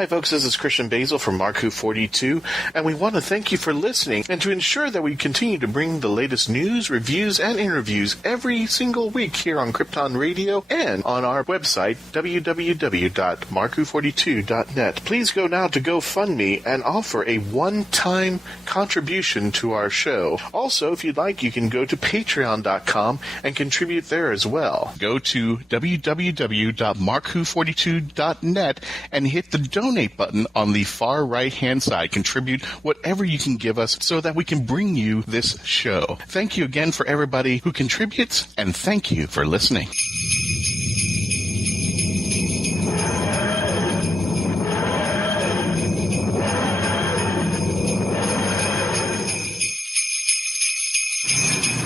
Hi folks, this is Christian-basel from MarkWHO42, and we want to thank you for listening, and to ensure that we continue to bring the latest news, reviews, and interviews every single week here on Krypton Radio and on our website, www.markwho42.net. Please go now to GoFundMe and offer a one-time contribution to our show. Also, if you'd like, you can go to patreon.com and contribute there as well. Go to www.markwho42.net and hit the donate button on the far right-hand side. Contribute whatever you can give us so that we can bring you this show. Thank you again for everybody who contributes, and thank you for listening.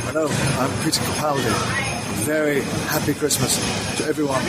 Hello, I'm Peter-Capaldi. Very happy Christmas to everyone.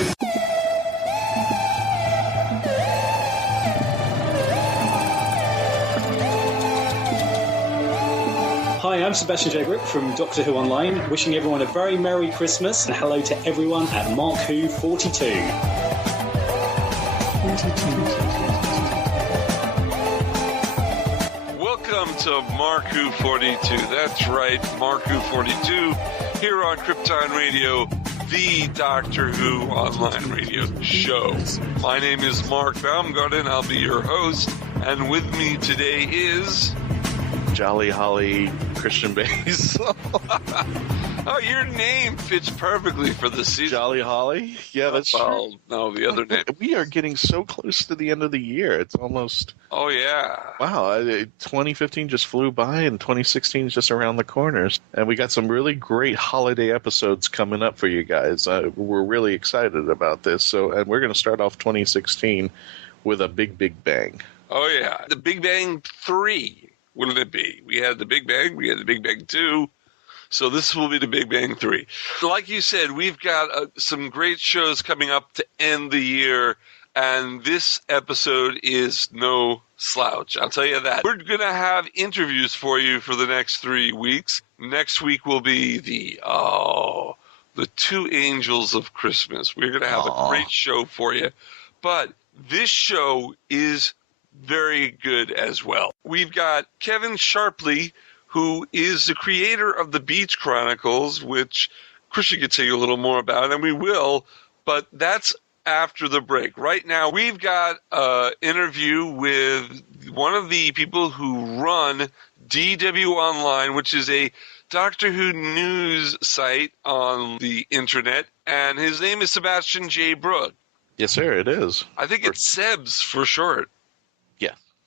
Hi, I'm Sebastian-J-Brook from Doctor Who Online, wishing everyone a very Merry Christmas, and hello to everyone at MarkWHO42. Welcome to MarkWHO42. That's right, MarkWHO42, here on Krypton Radio, the Doctor Who online radio show. My name is Mark-Baumgarten. I'll be your host, and with me today is... Jolly Holly Christian-basel. Oh, your name fits perfectly for the season. Jolly Holly? Yeah, that's true. No, the other name. We are getting so close to the end of the year. It's almost... Oh, yeah. Wow, 2015 just flew by, and 2016 is just around the corners. And we got some really great holiday episodes coming up for you guys. We're really excited about this. And we're going to start off 2016 with a big, big bang. Oh, yeah. The Big Bang 3. Wouldn't it be? We had the Big Bang, we had the Big Bang 2, so this will be the Big Bang 3. Like you said, we've got some great shows coming up to end the year, and this episode is no slouch. I'll tell you that. We're going to have interviews for you for the next 3 weeks. Next week will be the two angels of Christmas. We're going to have a great show for you, but this show is very good as well. We've got Kevin-Sharpley, who is the creator of the Beach-Chronicles, which Christian can tell you a little more about, and we will, but that's after the break. Right now, we've got an interview with one of the people who run DW Online, which is a Doctor Who news site on the internet, and his name is Sebastian-J-Brook. Yes, sir, it is. I think it's Sebs for short.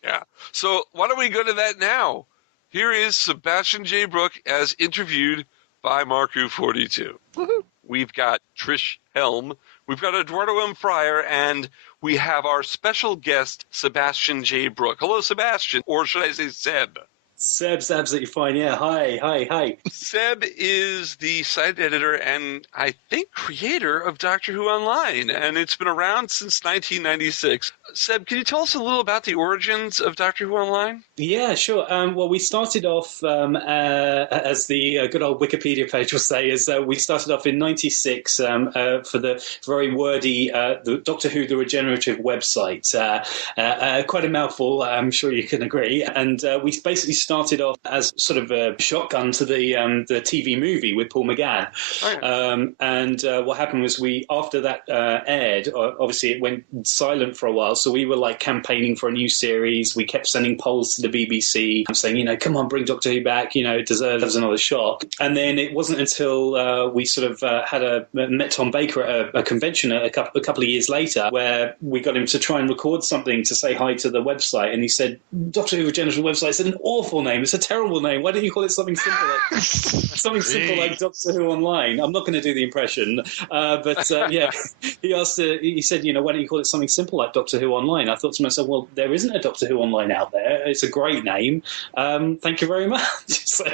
Yeah. So why don't we go to that now? Here is Sebastian-J-Brook as interviewed by MarkWHO42. Woohoo. We've got Trish-Helm, we've got Eduardo-m-Freyre, and we have our special guest, Sebastian-J-Brook. Hello, Sebastian, or should I say Seb? Seb's absolutely fine, yeah. Hi. Seb is the site editor and, I think, creator of Doctor Who Online, and it's been around since 1996. Seb, can you tell us a little about the origins of Doctor Who Online? Yeah, sure. Well, we started off, as the good old Wikipedia page will say, we started off in 96 for the very wordy the Doctor Who, the Regenerative website. Quite a mouthful, I'm sure you can agree. And we basically started off as sort of a shotgun to the TV movie with Paul McGann. And what happened was after that aired, obviously it went silent for a while, so we were like campaigning for a new series. We kept sending polls to the BBC saying, come on, bring Doctor Who back, it deserves another shot. And then it wasn't until we sort of met Tom Baker at a convention a couple of years later, where we got him to try and record something to say hi to the website, and he said, Doctor Who Regenerative website, it's an awful name, it's a terrible name, why don't you call it something simple like Doctor Who Online? I'm not going to do the impression, but yeah, he said, why don't you call it something simple like Doctor Who Online? I thought to myself, well, there isn't a Doctor Who Online out there, it's a great name, thank you very much. So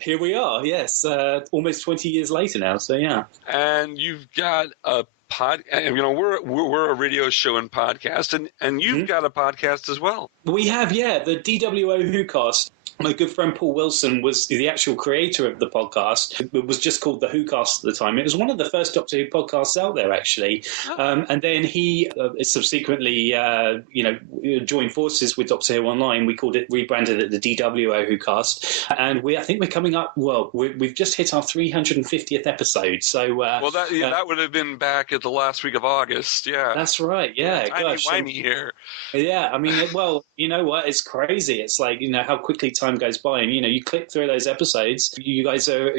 here we are, yes, almost 20 years later now, so yeah. And you've got a we're a radio show and podcast, and you've got a podcast as well. We have, yeah, the DWO Who Cast. my good friend Paul Wilson was the actual creator of the podcast. It was just called the WhoCast at the time. It was one of the first Doctor Who podcasts out there, actually. And then he subsequently, joined forces with Doctor Who Online. We rebranded it the DWO WhoCast. And I think we're coming up, we've just hit our 350th episode. So, that would have been back at the last week of August. Yeah. That's right. Yeah. Tiny here. Yeah. I mean, you know what? It's crazy. It's like, how quickly time goes by, and you click through those episodes. You guys are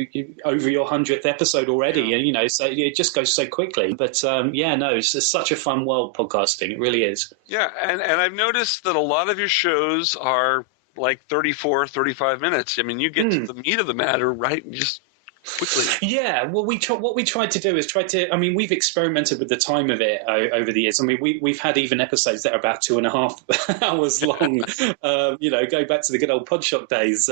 over your 100th episode already, and so it just goes so quickly. But it's such a fun world, podcasting. It really is. Yeah, and I've noticed that a lot of your shows are like 34, 35 minutes. I mean, you get to the meat of the matter, right? Just quickly. Yeah, well, what we tried to do is we've experimented with the time of it over the years. I mean, we've had even episodes that are about 2.5 hours long, go back to the good old Podshock days.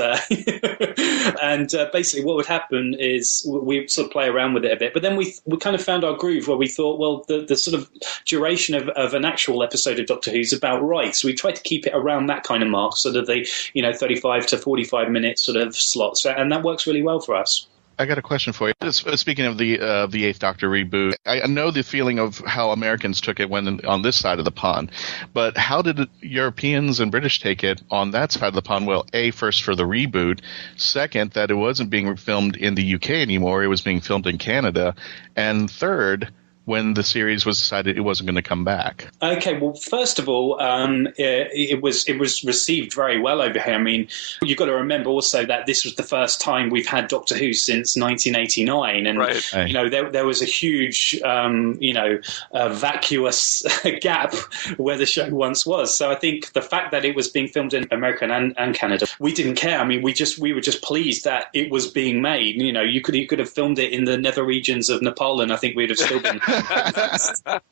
And basically what would happen is we sort of play around with it a bit, but then we kind of found our groove where we thought, well, the sort of duration of an actual episode of Doctor Who is about right. So we tried to keep it around that kind of mark, sort of the 35 to 45 minute sort of slots, and that works really well for us. I got a question for you. Speaking of the Eighth Doctor reboot, I know the feeling of how Americans took it when on this side of the pond, but how did Europeans and British take it on that side of the pond? Well, first for the reboot, second that it wasn't being filmed in the UK anymore; it was being filmed in Canada, and third, when the series was decided it wasn't going to come back. Okay, well, first of all, it was received very well over here. I mean, you've got to remember also that this was the first time we've had Doctor Who since 1989, and right. There was a huge vacuous gap where the show once was. So I think the fact that it was being filmed in America and Canada, we didn't care. I mean, we were just pleased that it was being made. You could have filmed it in the nether regions of Nepal, and I think we'd have still been.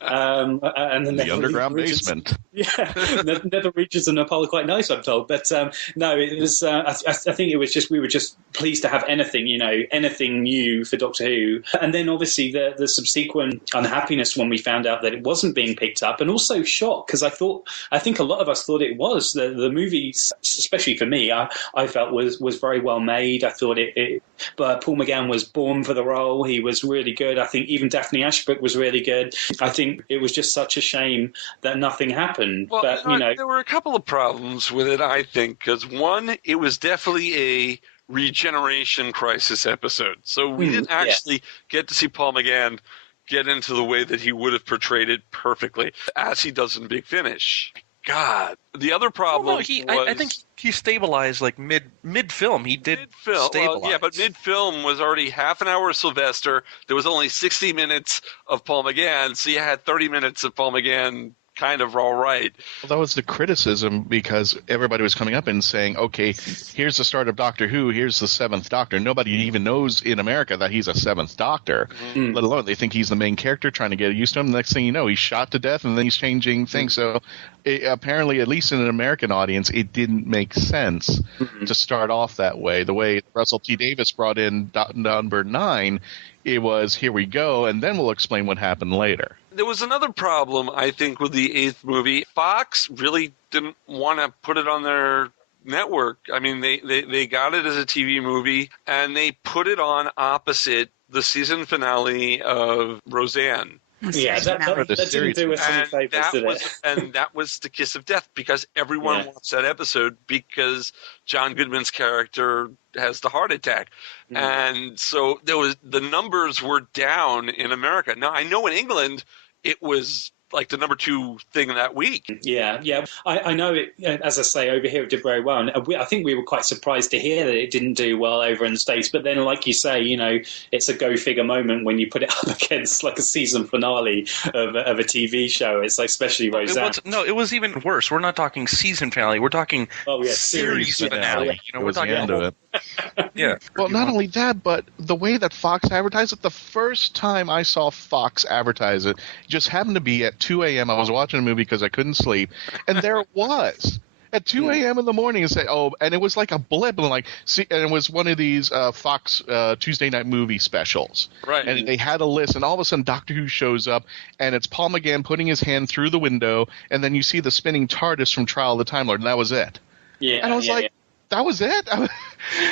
And the underground basement. Yeah, the nether regions of Nepal are quite nice, I'm told. But no, it was. I think it was just we were just pleased to have anything new for Doctor Who, and then obviously the subsequent unhappiness when we found out that it wasn't being picked up, and also shock because I think a lot of us thought it was the movie, especially for me. I felt was very well made. I thought but Paul McGann was born for the role. He was really good. I think even Daphne Ashbrook was really good. I think it was just such a shame that nothing happened. Well, but there were a couple of problems with it, I think, because one, it was definitely a regeneration crisis episode. So we didn't actually get to see Paul McGann get into the way that he would have portrayed it perfectly, as he does in Big Finish. God. The other problem was... I think he stabilized like mid-film. He did stabilize. Well, yeah, but mid-film was already half an hour of Sylvester. There was only 60 minutes of Paul McGann, so you had 30 minutes of Paul McGann kind of all right. Well, that was the criticism because everybody was coming up and saying, okay, here's the start of Doctor Who, here's the seventh Doctor. Nobody even knows in America that he's a seventh Doctor, let alone they think he's the main character, trying to get used to him. The next thing you know, he's shot to death and then he's changing things. So apparently, at least in an American audience, it didn't make sense to start off that way. The way Russell T. Davies brought in number 9, it was, here we go, and then we'll explain what happened later. There was another problem, I think, with the 8th movie. Fox really didn't want to put it on their network. I mean, they got it as a TV movie, and they put it on opposite the season finale of Roseanne. Yeah, that didn't do us any favors, did it? And that was the kiss of death because everyone wants that episode because John Goodman's character has the heart attack. And so the numbers were down in America. Now, I know in England it was like the number 2 thing that week. Yeah. I know it, as I say, over here it did very well. And I think we were quite surprised to hear that it didn't do well over in the States. But then, like you say, it's a go-figure moment when you put it up against like a season finale of a TV show. It's like, especially Roseanne. It was even worse. We're not talking season finale. We're talking series finale. It was the end of it. Yeah. Well, not only that, but the way that Fox advertised it, the first time I saw Fox advertise it just happened to be at 2 a.m. I was watching a movie because I couldn't sleep, and there it was. At 2 a.m. in the morning and say, and it was like a blip, and and it was one of these Fox Tuesday night movie specials. Right. And they had a list, and all of a sudden Doctor Who shows up, and it's Paul McGann putting his hand through the window, and then you see the spinning TARDIS from Trial of the Time Lord, and that was it. Yeah. And I was like, that was it? I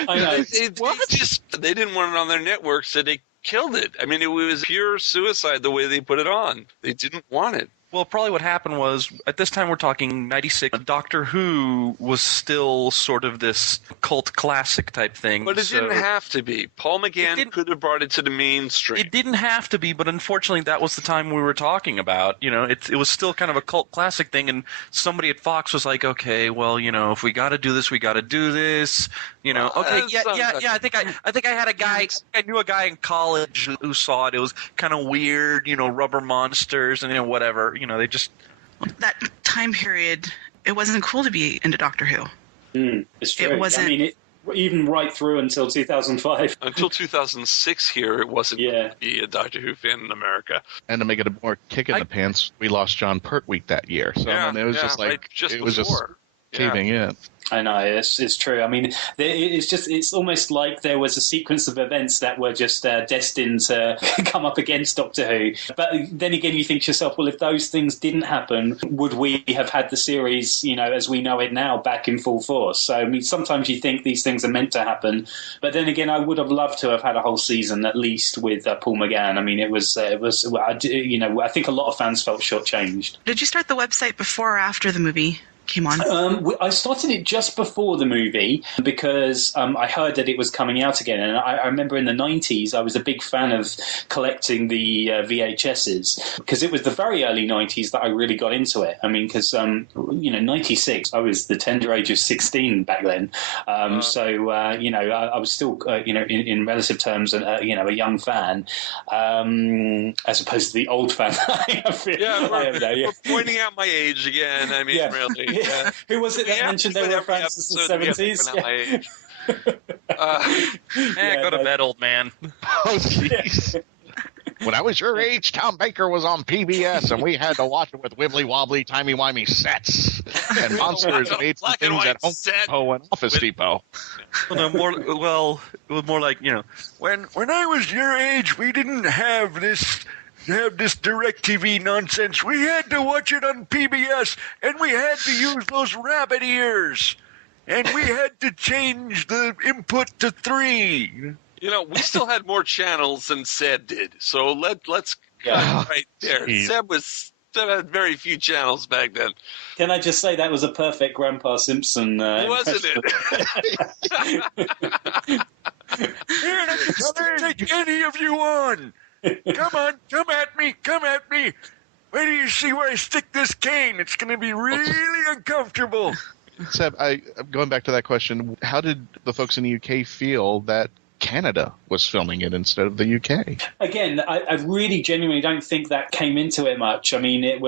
know. They didn't want it on their network, so they killed it. I mean, it was pure suicide the way they put it on. They didn't want it. Well, probably what happened was, at this time we're talking 96, Doctor Who was still sort of this cult classic type thing. But it didn't have to be. Paul McGann could have brought it to the mainstream. It didn't have to be, but unfortunately that was the time we were talking about. You know, it was still kind of a cult classic thing, and somebody at Fox was like, okay, well, you know, if we got to do this, we got to do this. You know, okay, yeah. I think I had a guy. I knew a guy in college who saw it. It was kind of weird, you know, rubber monsters and whatever. You know, they just that time period. It wasn't cool to be into Doctor Who. It's true. It wasn't. I mean, even right through until 2005. Until 2006 here, it wasn't to be a Doctor Who fan in America. And to make it a more kick in the pants, we lost John Pertwee that year. So I mean, it was just like it was just caving in. I know, it's true. I mean, it's almost like there was a sequence of events that were just destined to come up against Doctor Who. But then again, you think to yourself, well, if those things didn't happen, would we have had the series, you know, as we know it now, back in full force? So, I mean, sometimes you think these things are meant to happen. But then again, I would have loved to have had a whole season, at least, with Paul McGann. I mean, it was you know, I think a lot of fans felt shortchanged. Did you start the website before or after the movie came on? I started it just before the movie because I heard that it was coming out again. And I remember in the 90s, I was a big fan of collecting the VHSs because it was the very early 90s that I really got into it. I mean, because, you know, 96, I was the tender age of 16 back then. So, you know, I was still, you know, in relative terms, you know, a young fan as opposed to the old fan. We're pointing out my age again. I mean, really. Yeah. Who was it that mentioned they were fans of the 70s? Go to bed, old man. Oh, jeez. When I was your age, Tom Baker was on PBS, and we had to watch it with wibbly-wobbly, timey-wimey sets and monsters made from things at Home Depot and Office Depot. Well, it was more like, you know, when I was your age, we didn't have this DirecTV nonsense. We had to watch it on PBS, and we had to use those rabbit ears, and we had to change the input to 3. You know, we still had more channels than Seb did, so let's right there. Seb had very few channels back then. Can I just say that was a perfect Grandpa Simpson? Wasn't it? Here, I can take any of you on. Come on, come at me. Wait till you see where I stick this cane. It's going to be really uncomfortable. Seb, going back to that question, how did the folks in the UK feel that Canada was filming it instead of the UK? Again, I really genuinely don't think that came into it much. I mean, it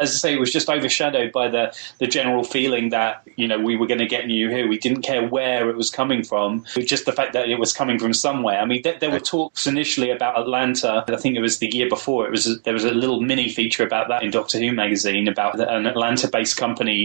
as I say, it was just overshadowed by the general feeling that, you know, we were going to get New Who. We didn't care where it was coming from. It was just the fact that it was coming from somewhere. I mean, there were talks initially about Atlanta. I think it was the year before. There was a little mini feature about that in Doctor Who magazine about an Atlanta-based company,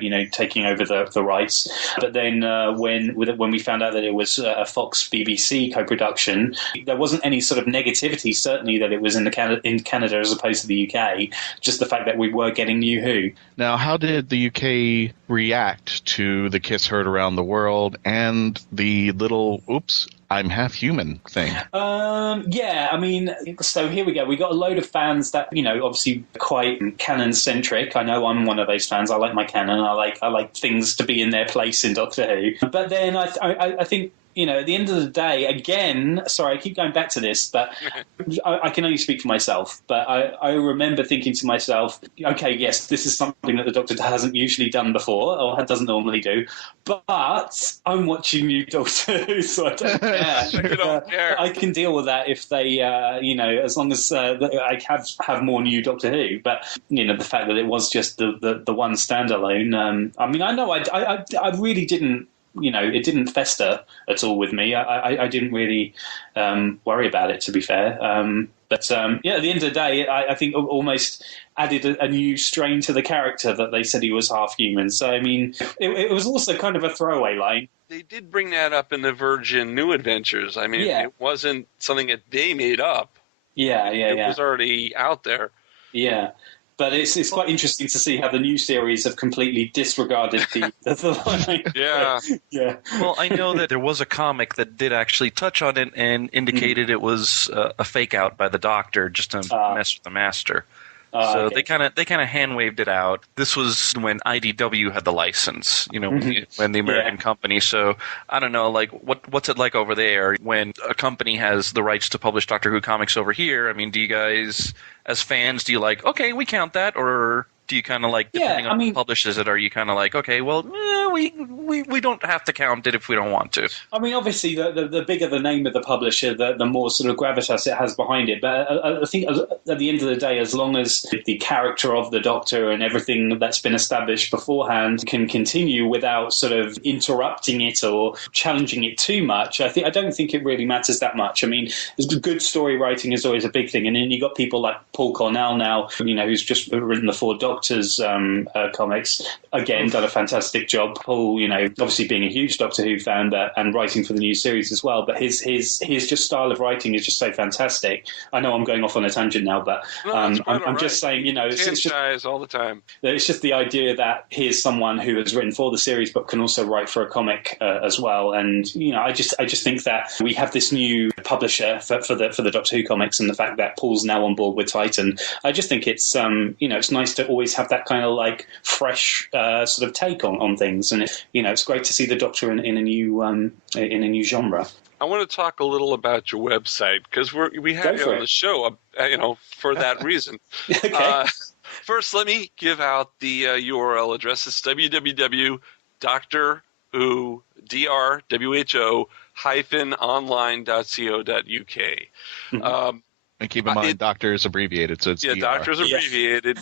you know, taking over the rights. But then when we found out that it was a Fox BBC co-production, there wasn't any sort of negativity, certainly, that it was in Canada as opposed to the UK, just the fact that we were getting New Who. Now, how did the UK react to the Kiss heard around the world and the little, oops, I'm half human thing? Yeah, I mean, so here we go. We got a load of fans that, you know, obviously quite canon-centric. I know I'm one of those fans. I like my canon. I like things to be in their place in Doctor Who. But then I think, you know, at the end of the day, again, sorry, I keep going back to this, but I can only speak for myself. But I remember thinking to myself, okay, yes, this is something that the Doctor hasn't usually done before, or doesn't normally do. But I'm watching new Doctor Who, so I don't care. You don't care. I can deal with that if they, you know, as long as I have more new Doctor Who. But, you know, the fact that it was just the one standalone. I mean, I know I really didn't. You know, it didn't fester at all with me. I didn't really worry about it, to be fair. But yeah, at the end of the day, I think almost added a new strain to the character that they said he was half human. So, I mean, it was also kind of a throwaway line. They did bring that up in the Virgin New Adventures. I mean, It wasn't something that they made up. Yeah. It was already out there. Yeah. But it's quite interesting to see how the new series have completely disregarded the line. Yeah. Yeah. Well, I know that there was a comic that did actually touch on it and indicated it was a fake out by the Doctor just to mess with the Master. So okay. they kind of hand waved it out. This was when IDW had the license, when the American company. So I don't know, like what's it like over there when a company has the rights to publish Doctor Who comics over here? I mean, do you guys, as fans, do you like, okay, we count that, or do you kind of like, depending on who publishes it, are you kind of like, okay, well, we don't have to count it if we don't want to? I mean, obviously, the bigger the name of the publisher, the more sort of gravitas it has behind it. But I think at the end of the day, as long as the character of the Doctor and everything that's been established beforehand can continue without sort of interrupting it or challenging it too much, I don't think it really matters that much. I mean, good story writing is always a big thing. And then you got people like Paul Cornell now, who's just written the Four Doctors comics. Again, done a fantastic job. Paul, obviously being a huge Doctor Who fan and writing for the new series as well, but his just style of writing is just so fantastic. I know I'm going off on a tangent now, but I'm just saying, it's just all the time. It's just the idea that here's someone who has written for the series but can also write for a comic as well. And I just think that we have this new publisher for the Doctor Who comics, and the fact that Paul's now on board with Titan. I just think it's it's nice to always have that kind of like fresh sort of take on things, and it's great to see the Doctor in a new genre. I want to talk a little about your website because we have you on the show, for that reason. Okay. First, let me give out the URL address. It's www.drwho-online.co.uk. And keep in mind, Doctor is abbreviated, so it's DR. Doctor is abbreviated.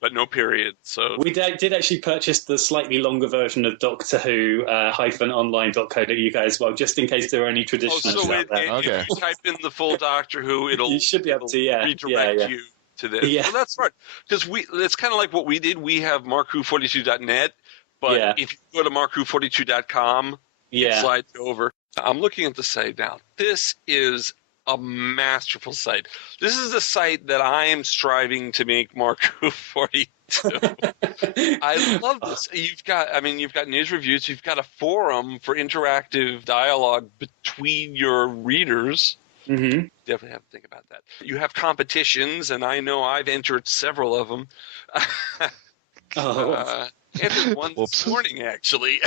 But no period. So we did actually purchase the slightly longer version of Doctor Who -online.co.uk as well, just in case there are any traditionalists out there. If you type in the full Doctor Who, you should be able to redirect you to this. Yeah. So that's right, because it's kind of like what we did. We have MarkWHO42.net, but if you go to MarkWHO42.com, it slides over. I'm looking at the site now. This is a masterful site. This is the site that I am striving to make MarkWHO42. I love this. You've got news reviews. You've got a forum for interactive dialogue between your readers. Mm-hmm. Definitely have to think about that. You have competitions, and I know I've entered several of them. Entered one this morning, actually.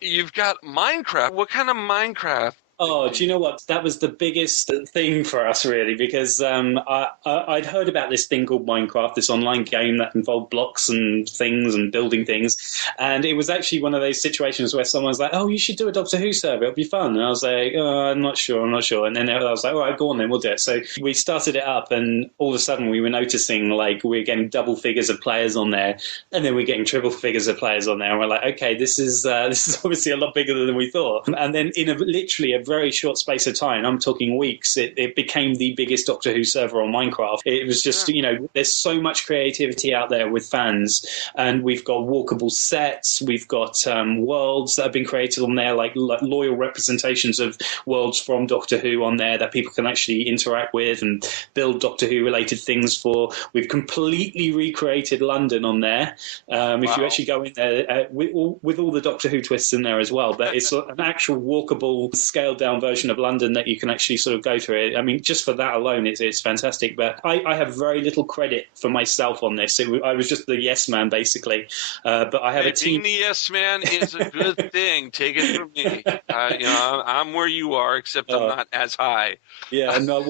You've got Minecraft. What kind of Minecraft? Oh, do you know what? That was the biggest thing for us, really, because I'd heard about this thing called Minecraft, this online game that involved blocks and things and building things. And it was actually one of those situations where someone's like, oh, you should do a Doctor Who server. It'll be fun. And I was like, oh, I'm not sure. And then I was like, all right, go on then, we'll do it. So we started it up, and all of a sudden we were noticing, like, we're getting double figures of players on there, and then we're getting triple figures of players on there. And we're like, okay, this is obviously a lot bigger than we thought. And then in literally a very short space of time, I'm talking weeks, it became the biggest Doctor Who server on Minecraft. It was just, there's so much creativity out there with fans, and we've got walkable sets, we've got worlds that have been created on there, like loyal representations of worlds from Doctor Who on there that people can actually interact with and build Doctor Who related things for. We've completely recreated London on there. If you actually go in there with all the Doctor Who twists in there as well, but it's an actual walkable, scaled down version of London that you can actually sort of go through. I mean, just for that alone, it's fantastic. But I have very little credit for myself on this. I was just the yes man, basically. But I have a team. Being the yes man is a good thing. Take it from me. I'm where you are, except I'm not as high. Yeah, no,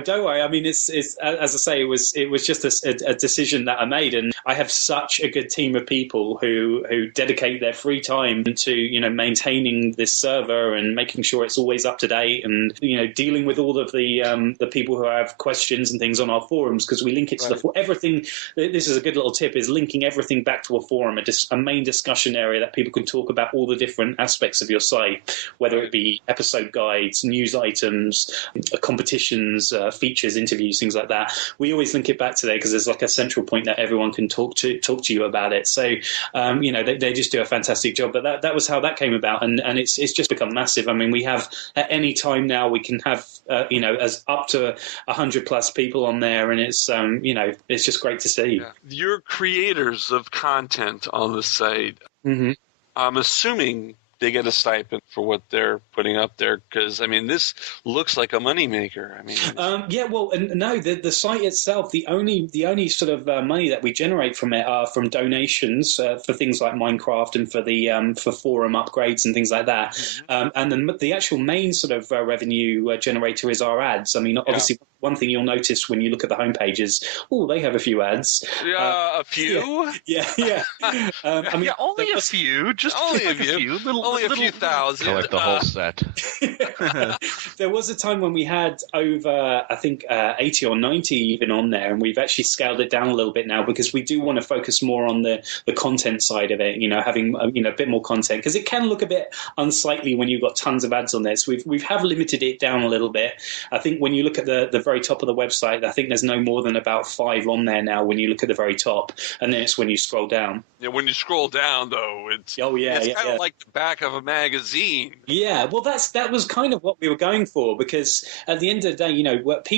don't worry. I mean, it's as I say, it was just a decision that I made, and I have such a good team of people who dedicate their free time to maintaining this server and making sure it's always up to date, and dealing with all of the people who have questions and things on our forums, because we link it to everything. This is a good little tip: is linking everything back to a forum, a main discussion area that people can talk about all the different aspects of your site, whether it be episode guides, news items, competitions, features, interviews, things like that. We always link it back to there because there's like a central point that everyone can talk to you about it. So they just do a fantastic job. But that was how that came about, and it's just become massive. I mean, we have at any time now we can have as up to 100+ people on there, and it's it's just great to see. Yeah. You're creators of content on the site. Mm-hmm. I'm assuming they get a stipend for what they're putting up there, because I mean, this looks like a moneymaker. I mean, the site itself, the only sort of money that we generate from it are from donations for things like Minecraft and for the for forum upgrades and things like that. And then the actual main sort of revenue generator is our ads. I mean, obviously. Yeah. One thing you'll notice when you look at the homepage is, they have a few ads. A few? Yeah. I mean, only a few. Just only a few. Only a few thousand. Collect the whole set. There was a time when we had over, I think, 80 or 90 even on there, and we've actually scaled it down a little bit now because we do want to focus more on the content side of it. Having a bit more content, because it can look a bit unsightly when you've got tons of ads on there. So we have limited it down a little bit. I think when you look at the very top of the website, I think there's no more than about 5 on there now when you look at the very top, and then it's when you scroll down. Yeah, when you scroll down though, it's kind of like the back of a magazine. Yeah, well, that was kind of what we were going for, because at the end of the day,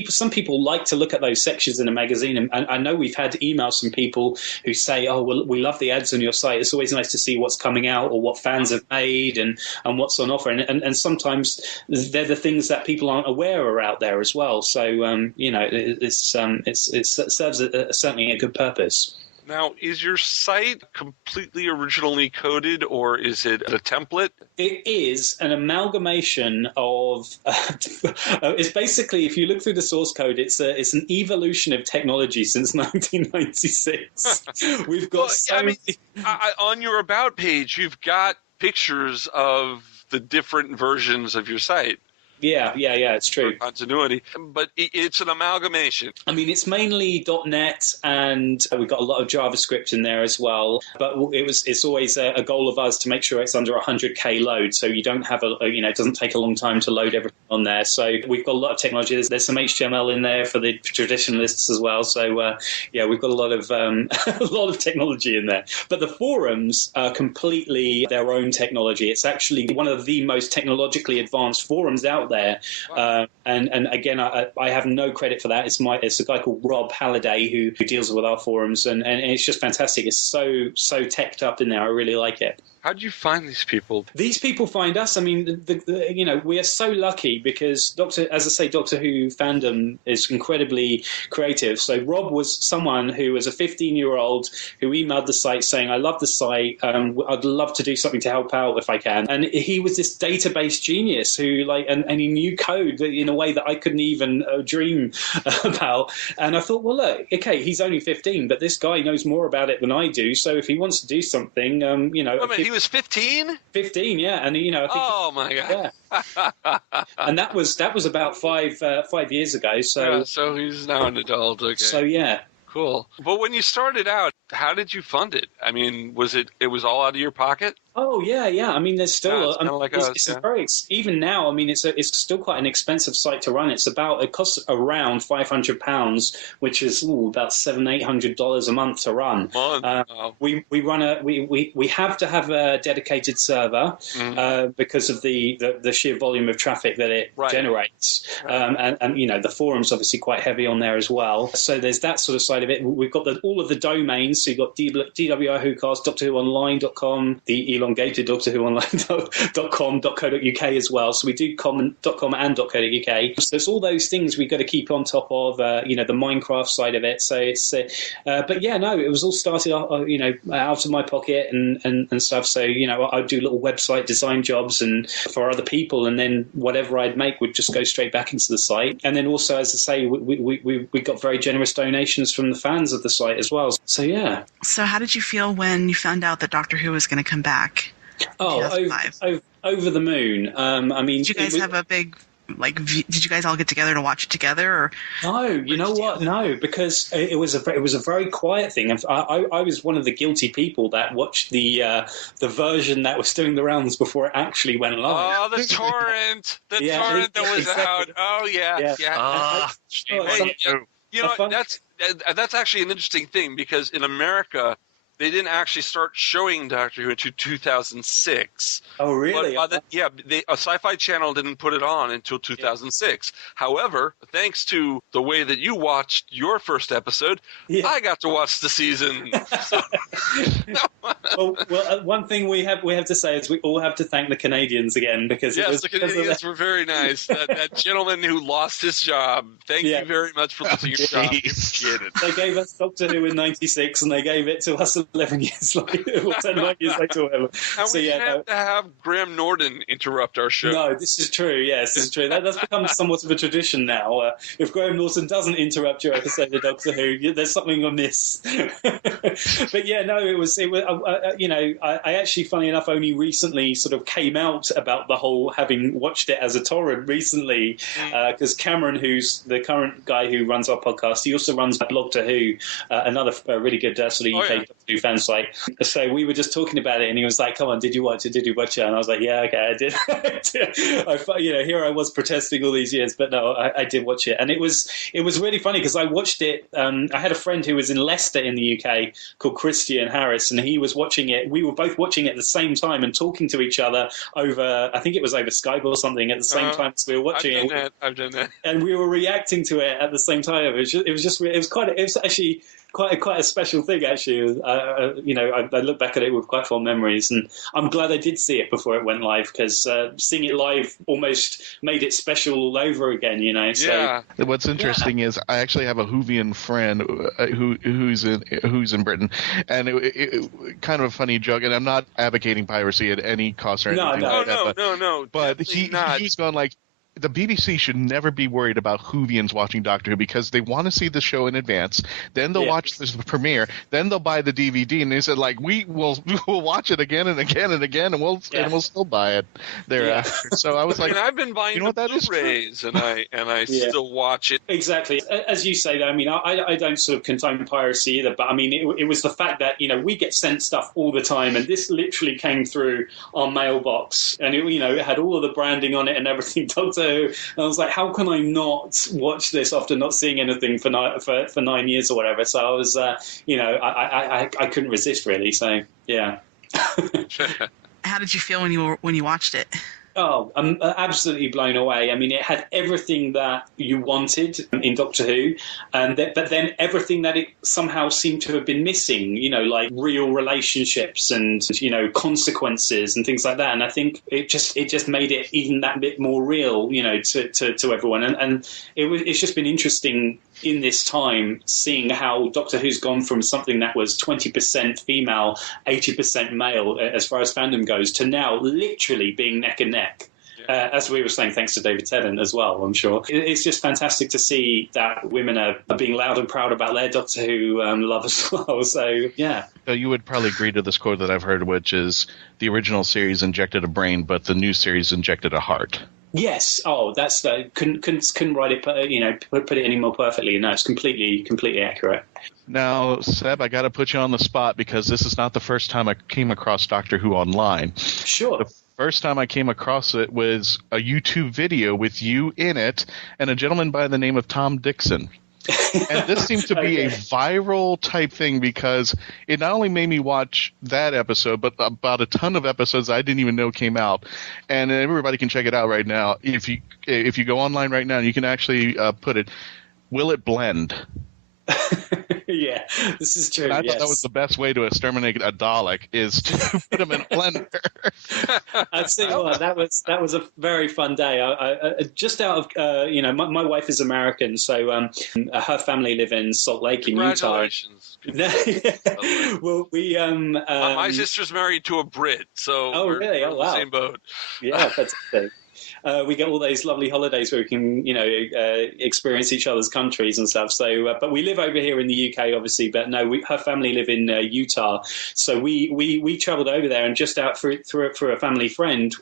some people like to look at those sections in a magazine, and I know we've had emails from people who say, "Oh, well, we love the ads on your site. It's always nice to see what's coming out or what fans have made and what's on offer." And sometimes they're the things that people aren't aware are out there as well. So it serves certainly a good purpose. Now, is your site completely originally coded, or is it a template? It is an amalgamation of. It's basically, if you look through the source code, it's an evolution of technology since 1996. We've got on your about page, you've got pictures of the different versions of your site. Yeah, it's true. Continuity, but it's an amalgamation. I mean, it's mainly .NET, and we've got a lot of JavaScript in there as well. But it's always a goal of us to make sure it's under 100K load, so you don't have it doesn't take a long time to load everything on there. So we've got a lot of technology. There's some HTML in there for the traditionalists as well. So we've got a lot of technology in there. But the forums are completely their own technology. It's actually one of the most technologically advanced forums out there. And again, I have no credit for that. It's a guy called Rob Halliday who deals with our forums, and it's just fantastic. It's so teched up in there. I really like it. How did you find these people? These people find us. I mean, we are so lucky because Doctor Who fandom is incredibly creative. So Rob was someone who was a 15-year-old who emailed the site saying, "I love the site. I'd love to do something to help out if I can." And he was this database genius who and he knew code in a way that I couldn't even dream about. And I thought, well, look, okay, he's only 15, but this guy knows more about it than I do. So if he wants to do something, he was 15? 15, yeah, and I think. Oh my God! Yeah. And that was about 5 years ago. So he's now an adult. Okay. So yeah. Cool. But when you started out, how did you fund it? I mean, was it was all out of your pocket? Oh yeah. I mean, there's still even now. I mean, it's still quite an expensive site to run. It costs around £500, which is about $700-800 a month to run. We have to have a dedicated server because of the sheer volume of traffic that it generates, and the forum's obviously quite heavy on there as well. So there's that sort of side of it. We've got all of the domains. So you've got DWIWhocast, DoctorWhoOnline.com, the elongated DoctorWhoOnline.com.co.uk as well. So we do .com and .co.uk. So it's all those things we've got to keep on top of. The Minecraft side of it. So it's, but yeah, no, it was all started, out of my pocket and stuff. So I'd do little website design jobs and for other people, and then whatever I'd make would just go straight back into the site. And then also, as I say, we got very generous donations from the fans of the site as well. So yeah. So how did you feel when you found out that Doctor Who was going to come back? Over the moon. I mean, did you guys have a big did you guys all get together to watch it together? Or no, you know what? No, because it was a very quiet thing. I was one of the guilty people that watched the version that was doing the rounds before it actually went live. Oh, the torrent, torrent that was out. Oh yeah. That's actually an interesting thing, because in America they didn't actually start showing Doctor Who until 2006. Oh, really? But a Sci-Fi Channel didn't put it on until 2006. However, thanks to the way that you watched your first episode, I got to watch the season. One thing we have to say is we all have to thank the Canadians again, because the Canadians were very nice. That gentleman who lost his job. Thank you very much for losing your job. They gave us Doctor Who in '96, and they gave it to us 11 years later, or 10 years later, or whatever. And we didn't have to have Graham Norton interrupt our show. No, this is true. Yes, this is true. That's become somewhat of a tradition now. If Graham Norton doesn't interrupt your episode of Doctor Who, there's something amiss. But yeah, no, it was. I actually, funny enough, only recently sort of came out about the whole having watched it as a torrent recently, because Cameron, who's the current guy who runs our podcast, he also runs Blog to Who, another really good sort of UK Doctor Who fan site. So we were just talking about it, and he was like, "Come on, did you watch it? Did you watch it?" And I was like, "Yeah, okay, I did." Here I was protesting all these years, but no, I did watch it, and it was really funny because I watched it. I had a friend who was in Leicester in the UK called Christian Harris, and he was watching it. We were both watching it at the same time and talking to each other over, I think it was over Skype or something, at the same time as we were watching it. I've done that. And we were reacting to it at the same time. It was actually quite a special thing, actually. I look back at it with quite fond memories, and I'm glad I did see it before it went live, because seeing it live almost made it special all over again. So, what's interesting is I actually have a WHOvian friend who's in Britain, and it kind of a funny joke. And I'm not advocating piracy at any cost or anything like that. No. But he was going like, the BBC should never be worried about WHOvians watching Doctor Who, because they want to see the show in advance. Then they'll watch the premiere. Then they'll buy the DVD. And they said, like, we will watch it again and again and again, and we'll still buy it thereafter. So I was like, I've been buying the Blu-rays, and I still watch it. Exactly. As you say, I mean, I don't sort of condone piracy either, but I mean, it was the fact that, we get sent stuff all the time, and this literally came through our mailbox, and it had all of the branding on it and everything. And I was like, how can I not watch this after not seeing anything for 9 years or whatever? So I was, I couldn't resist, really. So yeah. How did you feel when you watched it? Oh, I'm absolutely blown away. I mean, it had everything that you wanted in Doctor Who, but then everything that it somehow seemed to have been missing, like real relationships and, consequences and things like that. And I think it just made it even that bit more real, to everyone. And it's just been interesting in this time, seeing how Doctor Who's gone from something that was 20% female, 80% male, as far as fandom goes, to now literally being neck and neck. As we were saying, thanks to David Tennant as well, I'm sure. It's just fantastic to see that women are being loud and proud about their Doctor Who love as well. So, yeah. So you would probably agree to this quote that I've heard, which is the original series injected a brain, but the new series injected a heart. Yes. Oh, that's couldn't write it. Put it any more perfectly. No, it's completely accurate. Now, Seb, I got to put you on the spot, because this is not the first time I came across Doctor Who online. Sure. The first time I came across it was a YouTube video with you in it and a gentleman by the name of Tom Dixon. And this seemed to be a viral type thing, because it not only made me watch that episode, but about a ton of episodes I didn't even know came out. And everybody can check it out right now. If you go online right now, you can actually put it, "Will it blend?" Yeah, this is true. And I thought that was the best way to exterminate a Dalek, is to put him in a blender. I'd say that was a very fun day. I just out of my wife is American, so her family live in Salt Lake in Utah. Congratulations. Well, we my sister's married to a Brit, so we're really? in the same boat. Yeah, fantastic. We get all those lovely holidays where we can, experience each other's countries and stuff. So, but we live over here in the UK, obviously. But no, her family live in Utah. So we travelled over there, and just out through a family friend,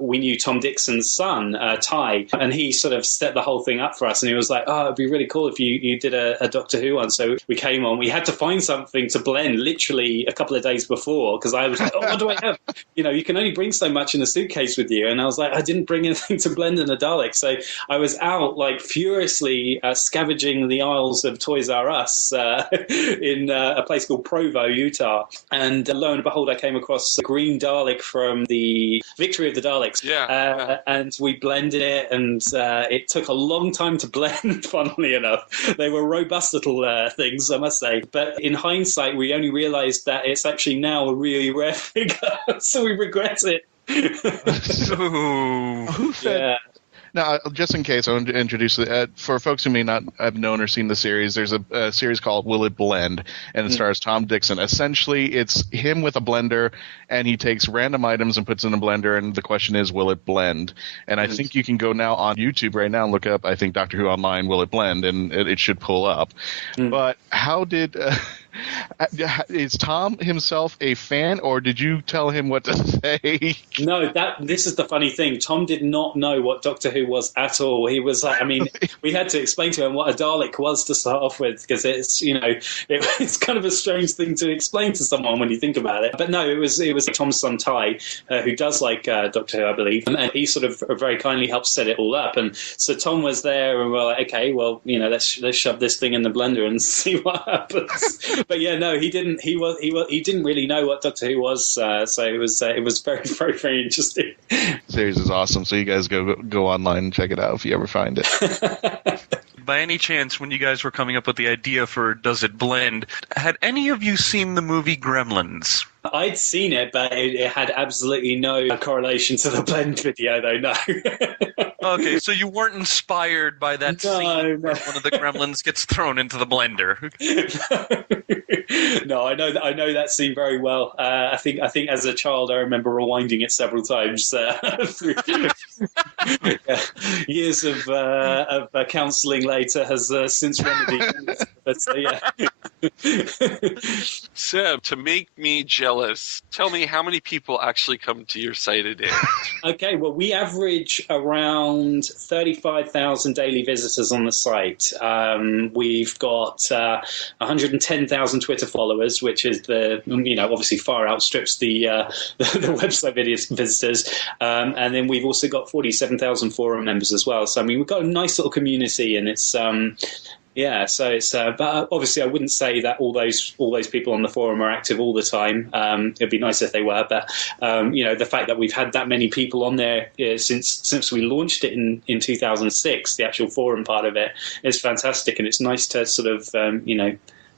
we knew Tom Dixon's son, Ty, and he sort of set the whole thing up for us. And he was like, "Oh, it'd be really cool if you did a Doctor Who one." So we came on. We had to find something to blend literally a couple of days before, because I was like, "Oh, what do I have?" You can only bring so much in a suitcase with you. you? And I was like, I didn't bring anything to blend in a Dalek. So I was out like furiously scavenging the aisles of Toys R Us in a place called Provo, Utah. And lo and behold, I came across a green Dalek from the Victory of the Daleks. And we blended it, and it took a long time to blend, funnily enough. They were robust little things, I must say. But in hindsight, we only realized that it's actually now a really rare figure, so we regret it. Who said? Yeah. Now, just in case, I want to introduce for folks who may not have known or seen the series. There's a series called Will It Blend, and it stars Tom Dixon. Essentially, it's him with a blender, and he takes random items and puts in a blender, and the question is, will it blend? And I think you can go now on YouTube right now and look up, I think, Doctor Who Online, Will It Blend, and it should pull up. But how did... is Tom himself a fan, or did you tell him what to say? No, this is the funny thing. Tom did not know what Doctor Who was at all. He was like, I mean, we had to explain to him what a Dalek was to start off with, because it's, it's kind of a strange thing to explain to someone when you think about it. But no, it was Tom's son Ty, who does like Doctor Who, I believe, and he sort of very kindly helped set it all up. And so Tom was there, and we're like, okay, well, let's shove this thing in the blender and see what happens. But yeah, no, he didn't. He didn't really know what Doctor Who was. So it was very, very, very interesting. The series is awesome. So you guys go online and check it out if you ever find it. By any chance, when you guys were coming up with the idea for Does It Blend, had any of you seen the movie Gremlins? I'd seen it, but it had absolutely no correlation to the blend video, though, no. Okay, so you weren't inspired by that scene where one of the gremlins gets thrown into the blender. No, I know that scene very well. I think as a child I remember rewinding it several times. Years of counselling later has since remedied it. But, yeah. Seb, to make me jealous, tell me how many people actually come to your site a day? Okay, well, we average around 35,000 daily visitors on the site. We've got 110,000 Twitter followers, which is obviously far outstrips the website visitors. And then we've also got 47,000 forum members as well. So, I mean, we've got a nice little community, and it's... yeah, so it's but obviously I wouldn't say that all those people on the forum are active all the time. It'd be nice if they were, but the fact that we've had that many people on there since we launched it in 2006, the actual forum part of it is fantastic, and it's nice to sort of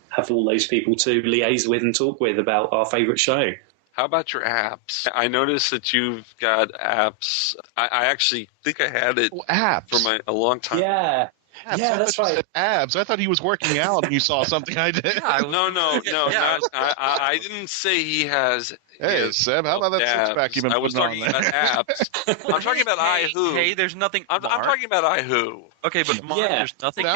have all those people to liaise with and talk with about our favourite show. How about your apps? I noticed that you've got apps. I actually think I had it for a long time. Yeah. Abs. Yeah, that's right. Abs. I thought he was working out and you saw something I did. No. I didn't say he has. Hey, Seb, how about that six-pack you've been putting on there? I was talking about apps. I'm talking about iWho. Hey, there's nothing... I'm talking about iWho. Okay, but Mark, there's nothing...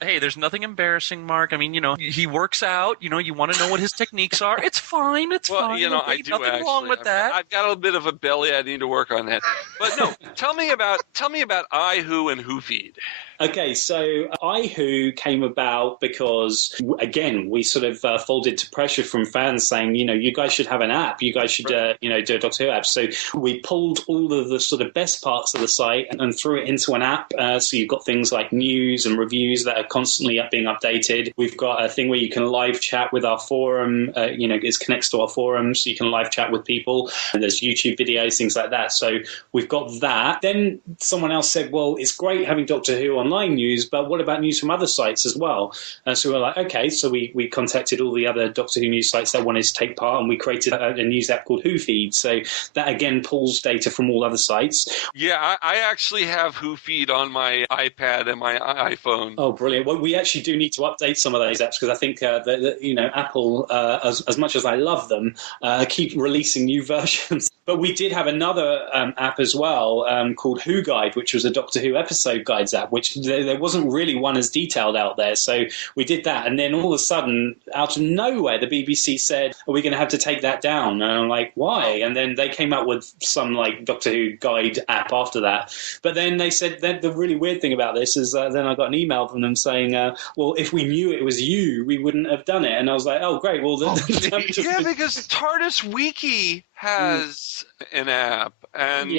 there's nothing embarrassing, Mark. I mean, he works out. You want to know what his techniques are. It's fine. It's fine. I do nothing actually. wrong with that. I've got a bit of a belly. I need to work on that. But no, tell me about iWho and WhoFeed. Okay, so iWho came about because, again, we sort of folded to pressure from fans saying, you guys should have an app. You guys should, do a Doctor Who app. So we pulled all of the sort of best parts of the site and threw it into an app. So you've got things like news and reviews that are constantly being updated. We've got a thing where you can live chat with our forum. It connects to our forum, so you can live chat with people. And there's YouTube videos, things like that. So we've got that. Then someone else said, well, it's great having Doctor Who online news, but what about news from other sites as well? So we were like, okay, so we contacted all the other Doctor Who news sites that wanted to take part, and we created a news app called WhoFeed. So that again pulls data from all other sites. Yeah, I actually have WhoFeed on my iPad and my iPhone. Oh, brilliant! Well, we actually do need to update some of those apps because I think that Apple, as much as I love them, keep releasing new versions. But we did have another app as well called Who Guide, which was a Doctor Who episode guides app, which there wasn't really one as detailed out there. So we did that. And then all of a sudden, out of nowhere, the BBC said, are we going to have to take that down? And I'm like, why? And then they came out with some like Doctor Who guide app after that. But then they said that the really weird thing about this is then I got an email from them saying, well, if we knew it was you, we wouldn't have done it. And I was like, oh, great. Well, yeah, because TARDIS Wiki has an app. And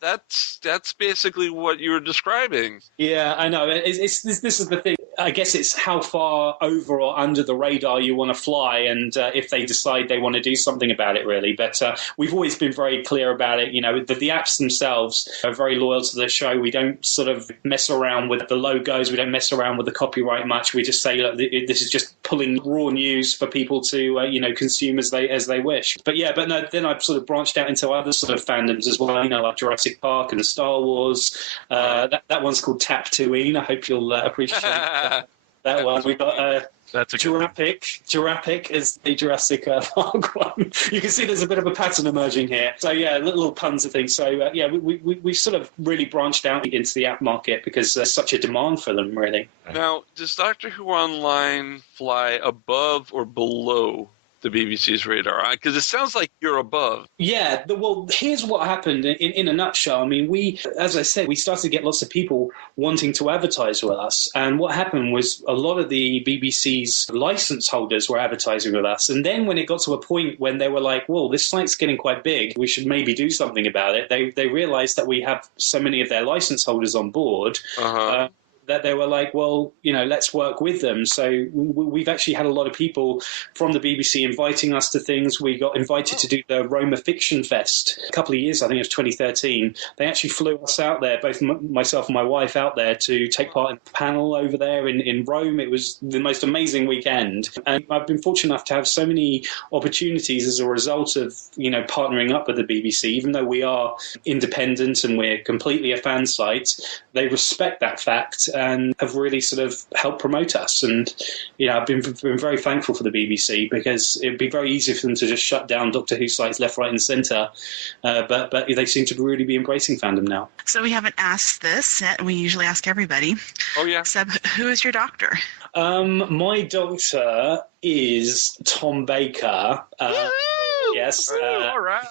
that's basically what you were describing. Yeah, I know. This is the thing. I guess it's how far over or under the radar you want to fly, and if they decide they want to do something about it, really. But we've always been very clear about it. The apps themselves are very loyal to the show. We don't sort of mess around with the logos. We don't mess around with the copyright much. We just say, look, this is just pulling raw news for people to consume as they wish. But no, then I've sort of branched out into other sort of fandoms as well. Like Jurassic Park and Star Wars. That one's called Tatooine. I hope you'll appreciate that one. We've got That's a Jurassic is the Jurassic Park one. You can see there's a bit of a pattern emerging here. So little puns and things. So we sort of really branched out into the app market because there's such a demand for them, really. Now, does Doctor Who Online fly above or below the BBC's radar? Because it sounds like you're above. Yeah, well, here's what happened in a nutshell. I mean, as I said, we started to get lots of people wanting to advertise with us. And what happened was a lot of the BBC's license holders were advertising with us. And then when it got to a point when they were like, well, this site's getting quite big, we should maybe do something about it, they realized that we have so many of their license holders on board. That they were like, well, let's work with them. So we've actually had a lot of people from the BBC inviting us to things. We got invited to do the Roma Fiction Fest a couple of years, I think it was 2013. They actually flew us out there, both myself and my wife out there, to take part in a panel over there in Rome. It was the most amazing weekend. And I've been fortunate enough to have so many opportunities as a result of, partnering up with the BBC. Even though we are independent and we're completely a fan site, they respect that fact and have really sort of helped promote us. And, I've been very thankful for the BBC because it'd be very easy for them to just shut down Doctor Who sites left, right and centre. But they seem to really be embracing fandom now. So we haven't asked this yet. We usually ask everybody. Oh, yeah. Seb, who is your doctor? My doctor is Tom Baker. Yes. all right.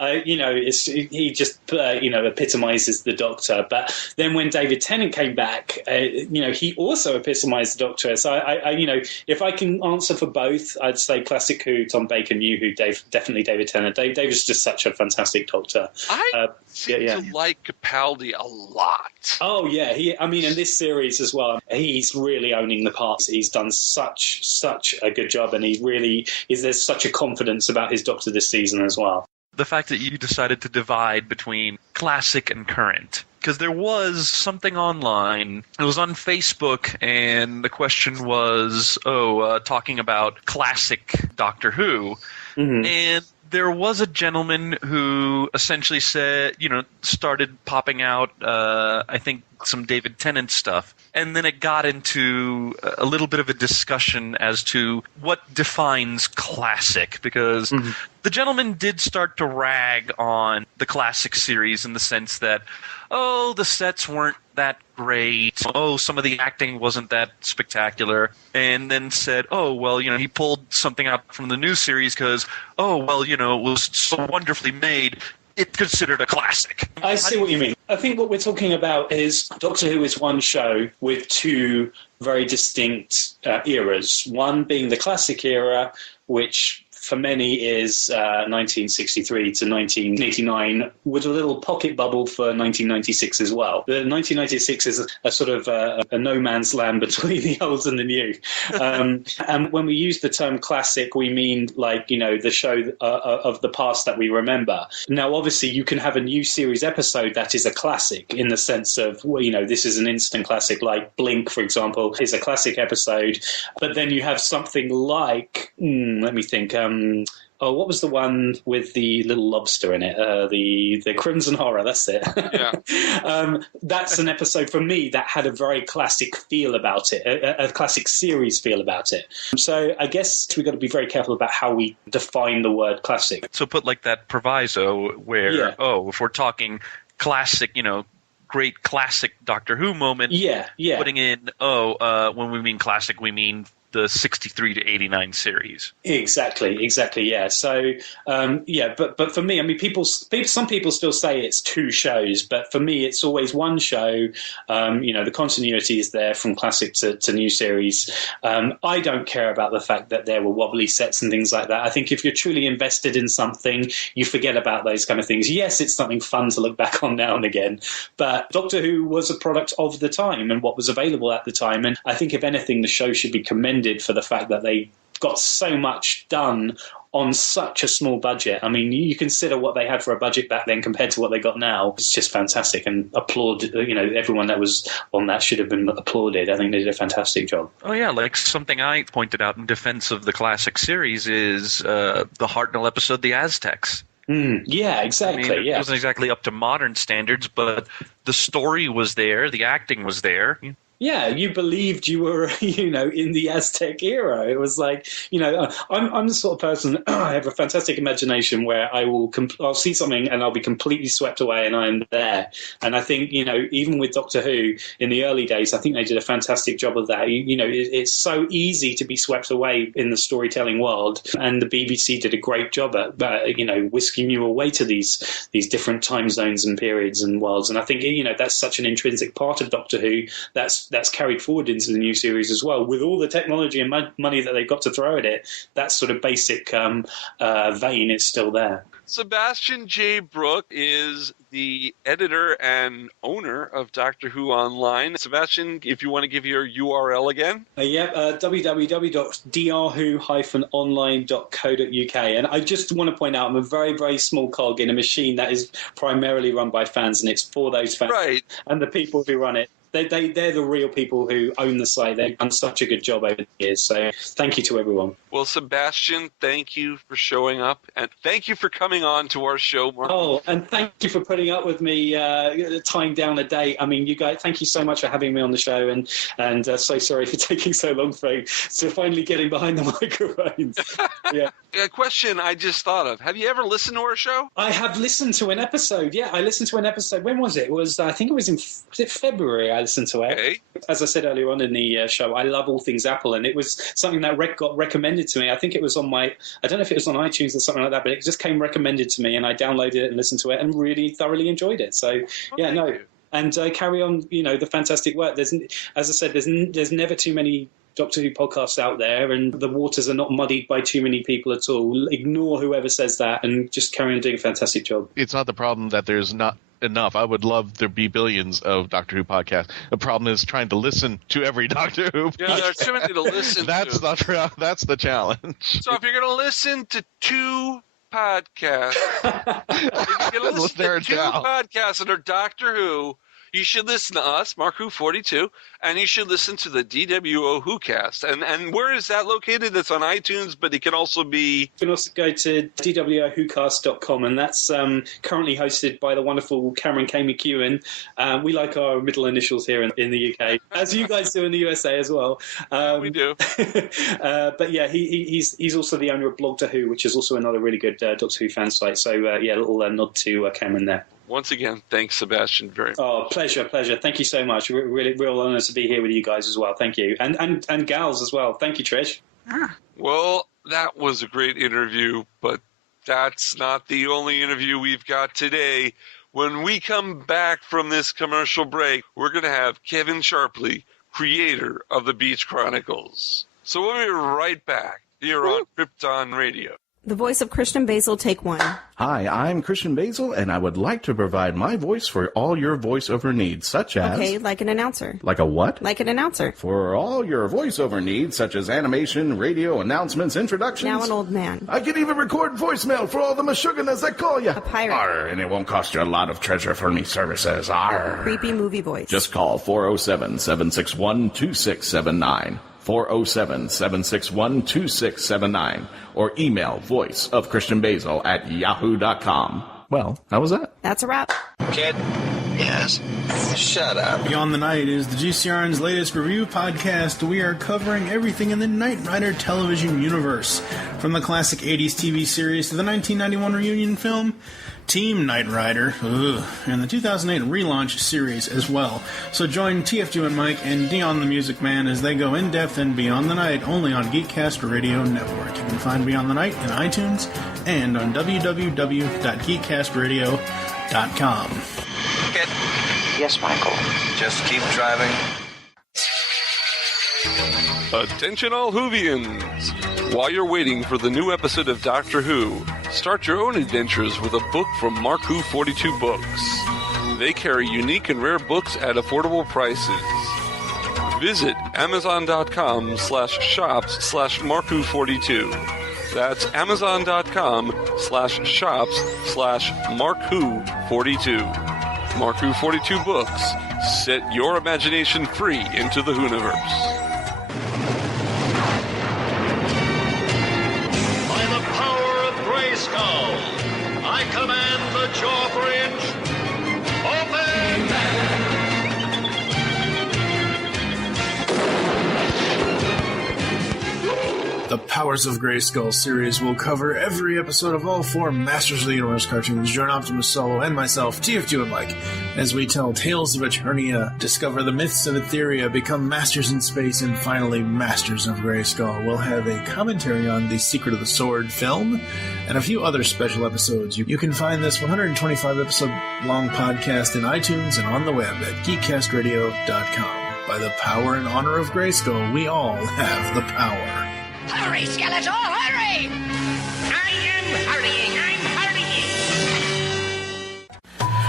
He just epitomizes the Doctor. But then when David Tennant came back, he also epitomized the Doctor. So I if I can answer for both, I'd say classic Who, Tom Baker, new Who, definitely David Tennant. Dave is just such a fantastic Doctor. I seem to like Capaldi a lot. Oh yeah, in this series as well, he's really owning the part. He's done such a good job, and there's such a confidence about his Doctor this season as well. The fact that you decided to divide between classic and current. Because there was something online, it was on Facebook, and the question was, talking about classic Doctor Who. Mm-hmm. And there was a gentleman who essentially said, started popping out, I think, some David Tennant stuff. And then it got into a little bit of a discussion as to what defines classic, because the gentleman did start to rag on the classic series in the sense that, the sets weren't that great. Some of the acting wasn't that spectacular. And then said, he pulled something out from the new series because, it was so wonderfully made. It's considered a classic. I see what you mean. I think what we're talking about is Doctor Who is one show with two very distinct eras. One being the classic era, which for many is 1963 to 1989, with a little pocket bubble for 1996 as well. The 1996 is a sort of a no man's land between the old and the new. And when we use the term classic, we mean the show of the past that we remember. Now, obviously, you can have a new series episode that is a classic in the sense of, this is an instant classic, like Blink, for example, is a classic episode. But then you have something like, let me think, what was the one with the little lobster in it? The Crimson Horror, that's it. Yeah. That's an episode for me that had a very classic feel about it, a classic series feel about it. So I guess we've got to be very careful about how we define the word classic. So put like that proviso where, if we're talking classic, great classic Doctor Who moment, putting in, when we mean classic, we mean the 63 to 89 series. Exactly, yeah. So, but for me, I mean, some people still say it's two shows, but for me, it's always one show. The continuity is there from classic to new series. I don't care about the fact that there were wobbly sets and things like that. I think if you're truly invested in something, you forget about those kind of things. Yes, it's something fun to look back on now and again, but Doctor Who was a product of the time and what was available at the time. And I think, if anything, the show should be commended for the fact that they got so much done on such a small budget. I mean, you consider what they had for a budget back then compared to what they got now. It's just fantastic, and applaud, everyone that was on that should have been applauded. I think they did a fantastic job. Oh yeah, like something I pointed out in defense of the classic series is the Hartnell episode, The Aztecs. Yeah, exactly. I mean, it wasn't exactly up to modern standards, but the story was there, the acting was there. Yeah, you believed you were, in the Aztec era. It was like, I'm the sort of person, I have a fantastic imagination where I'll see something and I'll be completely swept away and I'm there. And I think, even with Doctor Who in the early days, I think they did a fantastic job of that. It's so easy to be swept away in the storytelling world. And the BBC did a great job at, whisking you away to these different time zones and periods and worlds. And I think, that's such an intrinsic part of Doctor Who that's carried forward into the new series as well. With all the technology and money that they've got to throw at it, that sort of basic vein is still there. Sebastian-J-Brook is the editor and owner of Doctor Who Online. Sebastian, if you want to give your URL again. www.drwho-online.co.uk. And I just want to point out, I'm a very, very small cog in a machine that is primarily run by fans, and it's for those fans. Right. And the people who run it. They're the real people who own the site. They've done such a good job over the years. So thank you to everyone. Well, Sebastian, thank you for showing up. And thank you for coming on to our show, Mark. Oh, and thank you for putting up with me tying down a date. I mean, you guys, thank you so much for having me on the show. And so sorry for taking so long for finally getting behind the microphones. Yeah. A question I just thought of. Have you ever listened to our show? I have listened to an episode. Yeah, I listened to an episode. When was it? I think it was in February I listened to it. Okay. As I said earlier on in the show, I love all things Apple, and it was something that got recommended to me. I think it was I don't know if it was on iTunes or something like that, but it just came recommended to me, and I downloaded it and listened to it and really thoroughly enjoyed it. So, and carry on, the fantastic work. As I said, there's never too many Doctor Who podcasts out there, and the waters are not muddied by too many people at all. Ignore whoever says that and just carry on doing a fantastic job. It's not the problem that there's not enough. I would love there be billions of Doctor Who podcasts. The problem is trying to listen to every Doctor Who podcast. Yeah, there's too many to listen That's to. That's the challenge. So if you're going to listen to two podcasts, if you're going to listen to two podcasts that are Doctor Who, you should listen to us, MarkWHO42, and you should listen to the DWO WhoCast. And where is that located? That's on iTunes, but it can also be... You can also go to dwowhocast.com, and that's currently hosted by the wonderful Cameron K. McEwen. We like our middle initials here in the UK, as you guys do in the USA as well. We do. But yeah, he's also the owner of Blog Who, which is also another really good Doctor Who fan site. So a little nod to Cameron there. Once again, thanks, Sebastian, very much. Oh, pleasure. Thank you so much. Really, real honor to be here with you guys as well. Thank you. And gals as well. Thank you, Trish. Well, that was a great interview, but that's not the only interview we've got today. When we come back from this commercial break, we're going to have Kevin Sharpley, creator of the Beach Chronicles. So we'll be right back here on Krypton Radio. The voice of Christian-basel, take one. Hi, I'm Christian-basel, and I would like to provide my voice for all your voiceover needs, such as... Okay, like an announcer. Like a what? Like an announcer. For all your voiceover needs, such as animation, radio, announcements, introductions... Now an old man. I can even record voicemail for all the Meshuggahs that call you. A pirate. Arr, and it won't cost you a lot of treasure for me services. Arr. Creepy movie voice. Just call 407-761-2679. 407-761-2679 or email voiceofchristianbasel@yahoo.com. Well, how was that? That's a wrap. Kid, Yes. Shut up. Beyond the Night is the GCRN's latest review podcast. We are covering everything in the Knight Rider television universe, from the classic 80s TV series to the 1991 reunion film Team Knight Rider, and the 2008 relaunch series as well. So join TFG and Mike and Dion the Music Man as they go in-depth and Beyond the Night only on Geekcast Radio Network. You can find Beyond the Night in iTunes and on www.geekcastradio.com. Get. Yes, Michael. Just keep driving. Attention all WHOvians! While you're waiting for the new episode of Doctor Who, start your own adventures with a book from MarkWHO42 Books. They carry unique and rare books at affordable prices. Visit amazon.com/shops/MarkWHO42. That's amazon.com/shops/MarkWHO42. MarkWHO42 Books. Set your imagination free into the Whoniverse. I command the drawbridge. Open! The Powers of Grayskull series will cover every episode of all 4 Masters of the Universe cartoons. Join Optimus Solo and myself, TFG and Mike, as we tell tales of Eternia, discover the myths of Etheria, become masters in space, and finally Masters of Grayskull. We'll have a commentary on the Secret of the Sword film and a few other special episodes. You can find this 125-episode-long podcast in iTunes and on the web at geekcastradio.com. By the power and honor of Grayskull, we all have the power. Hurry, Skeletor, hurry! I am hurrying, I'm hurrying!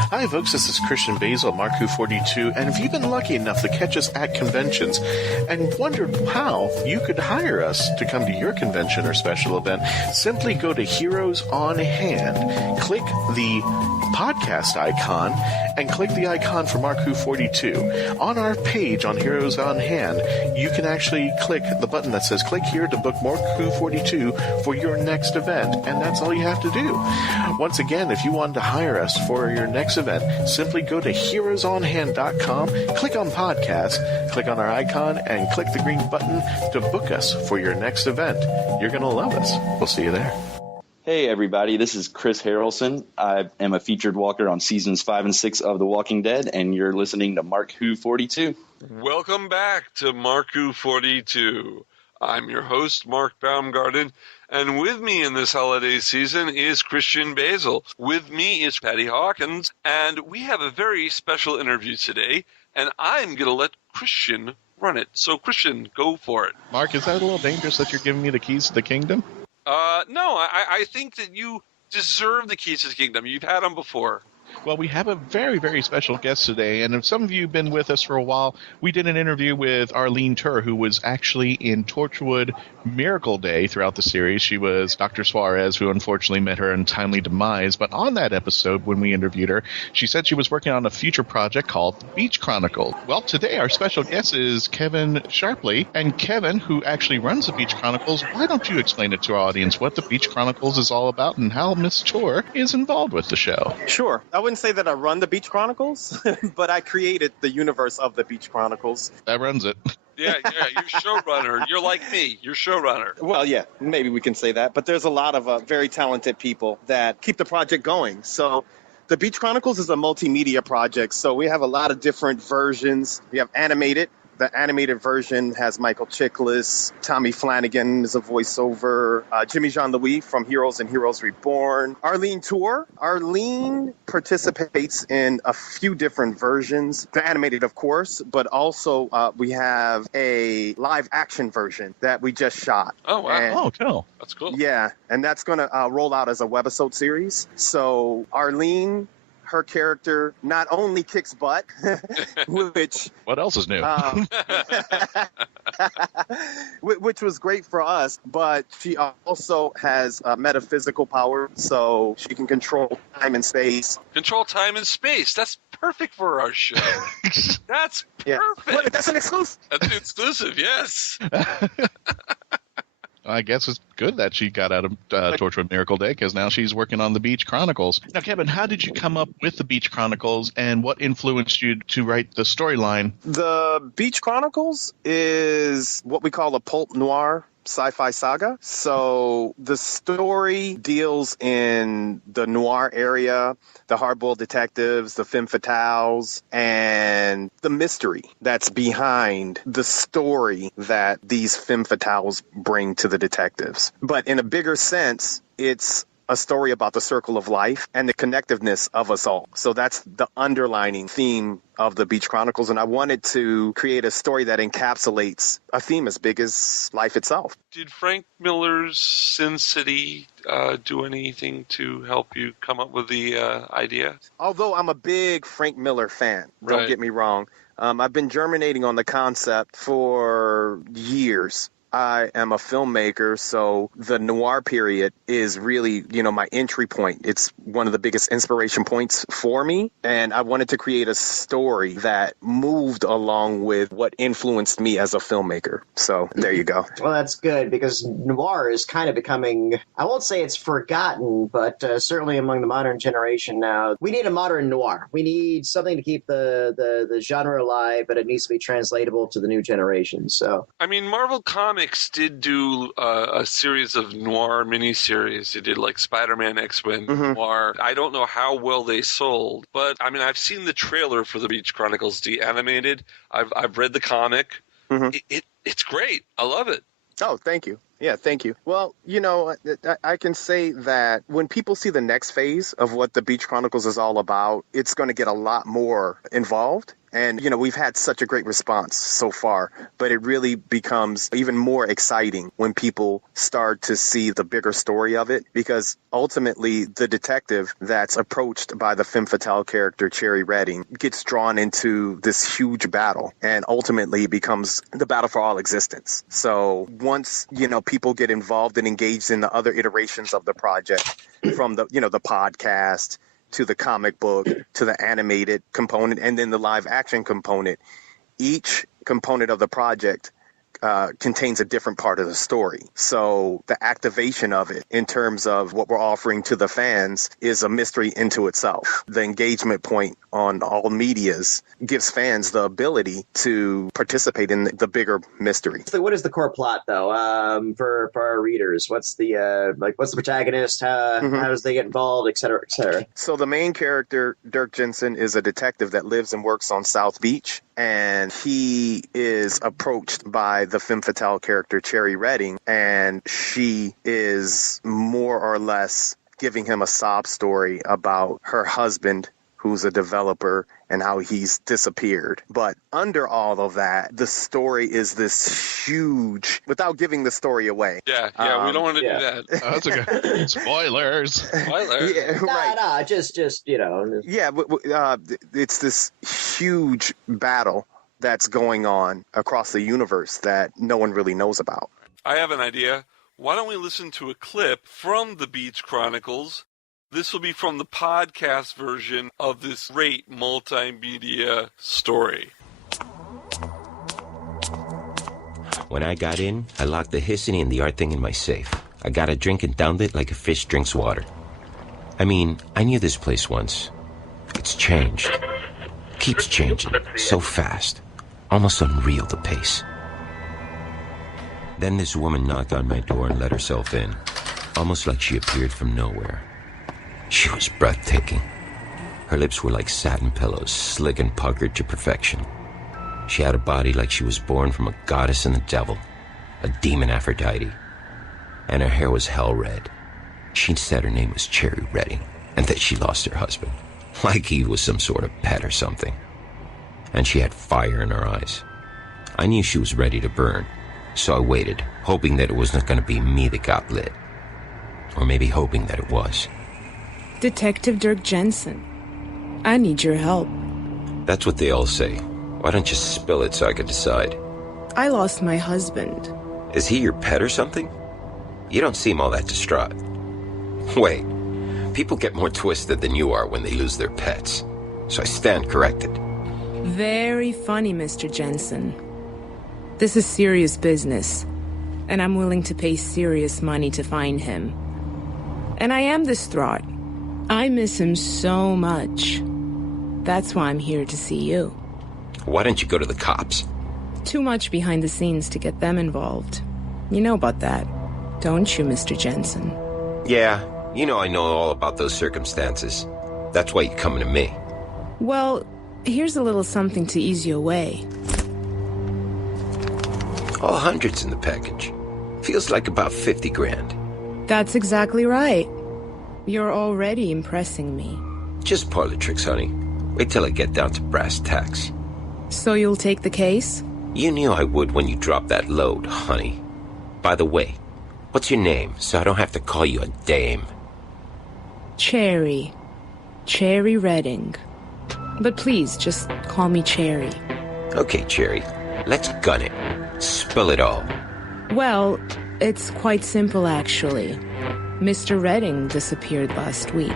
Hi folks, this is Christian-basel, MarkWHO42, and if you've been lucky enough to catch us at conventions and wondered how you could hire us to come to your convention or special event, simply go to Heroes on Hand, click the podcast icon, and click the icon for MarkWHO42. On our page on Heroes on Hand, you can actually click the button that says click here to book MarkWHO42 for your next event, and that's all you have to do. Once again, if you wanted to hire us for your next event, simply go to heroesonhand.com, click on podcast, click on our icon, and click the green button to book us for your next event. You're going to love us. We'll see you there. Hey everybody, this is Chris Harrelson. I am a featured walker on seasons 5 and 6 of The Walking Dead, and you're listening to MarkWHO42. Welcome back to MarkWHO42. I'm your host, Mark Baumgarten, and with me in this holiday season is Christian-basel. With me is Patty Hawkins, and we have a very special interview today, and I'm going to let Christian run it. So Christian, go for it. Mark, is that a little dangerous that you're giving me the keys to the kingdom? No, I think that you deserve the keys to the kingdom. You've had them before. Well, we have a very, very special guest today, and if some of you have been with us for a while, we did an interview with Arlene Tur, who was actually in Torchwood Miracle Day throughout the series. She was Dr. Suarez, who unfortunately met her untimely demise, but on that episode, when we interviewed her, she said she was working on a future project called the Beach-Chronicles. Well, today our special guest is Kevin-Sharpley, and Kevin, who actually runs the Beach-Chronicles, why don't you explain it to our audience what the Beach-Chronicles is all about and how Miss Tur is involved with the show? Sure. I wouldn't say that I run the Beach-Chronicles, but I created the universe of the Beach-Chronicles. That runs it. Yeah, you're showrunner. You're like me. You're showrunner. Well, yeah, maybe we can say that. But there's a lot of very talented people that keep the project going. So the Beach-Chronicles is a multimedia project. So we have a lot of different versions. We have animated. The animated version has Michael Chiklis, Tommy Flanagan is a voiceover, Jimmy Jean-Louis from Heroes and Heroes Reborn, Arlene Tur. Arlene participates in a few different versions, the animated, of course, but also we have a live action version that we just shot. Oh, wow. Oh, cool. That's cool. Yeah, and that's going to roll out as a webisode series. So Arlene, her character not only kicks butt, which... What else is new? Which was great for us, but she also has metaphysical power, so she can control time and space. Control time and space. That's perfect for our show. That's perfect. Well, that's an exclusive. That's an exclusive, yes. I guess it's good that she got out of Torchwood Miracle Day, because now she's working on the Beach Chronicles. Now, Kevin, how did you come up with the Beach Chronicles, and what influenced you to write the storyline? The Beach Chronicles is what we call a pulp noir sci-fi saga. So the story deals in the noir area, the hard-boiled detectives, the femme fatales, and the mystery that's behind the story that these femme fatales bring to the detectives. But in a bigger sense, it's a story about the circle of life and the connectiveness of us all. So that's the underlining theme of the Beach Chronicles, and I wanted to create a story that encapsulates a theme as big as life itself. Did Frank Miller's Sin City do anything to help you come up with the idea? Although I'm a big Frank Miller fan, don't get me wrong, I've been germinating on the concept for years. I am a filmmaker, so the noir period is really, my entry point. It's one of the biggest inspiration points for me, and I wanted to create a story that moved along with what influenced me as a filmmaker. So there you go. Well, that's good, because noir is kind of becoming, I won't say it's forgotten, but certainly among the modern generation now, we need a modern noir. We need something to keep the genre alive, but it needs to be translatable to the new generation. So, I mean, Marvel Comics did do a series of noir miniseries. They did like Spider-Man, X-Men, noir. I don't know how well they sold, but I mean, I've seen the trailer for the Beach Chronicles, the animated. I've read the comic. It's great. I love it. Oh, thank you. Yeah, thank you. Well, I can say that when people see the next phase of what the Beach Chronicles is all about, it's going to get a lot more involved. And, we've had such a great response so far, but it really becomes even more exciting when people start to see the bigger story of it, because ultimately the detective that's approached by the femme fatale character, Cherry Redding, gets drawn into this huge battle and ultimately becomes the battle for all existence. So once, people get involved and engaged in the other iterations of the project, from the, the podcast to the comic book, to the animated component, and then the live action component. Each component of the project contains a different part of the story. So the activation of it in terms of what we're offering to the fans is a mystery into itself. The engagement point on all medias gives fans the ability to participate in the bigger mystery. So what is the core plot, though, for our readers? What's the what's the protagonist? How does they get involved, et cetera, et cetera? So the main character, Dirk Jensen, is a detective that lives and works on South Beach, and he is approached by the femme fatale character, Cherry Redding, and she is more or less giving him a sob story about her husband, who's a developer, and how he's disappeared. But under all of that, the story is this huge, without giving the story away. Yeah, we don't want to do that. That's okay. Spoilers. Spoilers. Yeah, right. Nah, just Yeah, it's this huge battle that's going on across the universe that no one really knows about. I have an idea. Why don't we listen to a clip from the Beach Chronicles? This will be from the podcast version of this great multimedia story. When I got in, I locked the Hissany and the art thing in my safe. I got a drink and downed it like a fish drinks water. I mean, I knew this place once. It's changed. Keeps changing. So fast. Almost unreal, the pace. Then this woman knocked on my door and let herself in. Almost like she appeared from nowhere. She was breathtaking. Her lips were like satin pillows, slick and puckered to perfection. She had a body like she was born from a goddess and the devil, a demon Aphrodite. And her hair was hell red. She said her name was Cherry Redding, and that she lost her husband, like he was some sort of pet or something. And she had fire in her eyes. I knew she was ready to burn, so I waited, hoping that it wasn't going to be me that got lit. Or maybe hoping that it was. Detective Dirk Jensen, I need your help. That's what they all say. Why don't you spill it so I could decide? I lost my husband. Is he your pet or something? You don't seem all that distraught. Wait, people get more twisted than you are when they lose their pets. So I stand corrected. Very funny, Mr. Jensen. This is serious business. and I'm willing to pay serious money to find him. And I am distraught. I miss him so much. That's why I'm here to see you. Why don't you go to the cops? Too much behind the scenes to get them involved. You know about that, don't you, Mr. Jensen? Yeah, you know I know all about those circumstances. That's why you're coming to me. Well, here's a little something to ease you away. All hundreds in the package. Feels like about 50 grand. That's exactly right. You're already impressing me. Just parlor tricks, honey. Wait till I get down to brass tacks. So you'll take the case? You knew I would when you dropped that load, honey. By the way, what's your name, so I don't have to call you a dame? Cherry. Cherry Redding. But please, just call me Cherry. Okay, Cherry. Let's gun it. Spill it all. Well, it's quite simple, actually. Mr. Redding disappeared last week.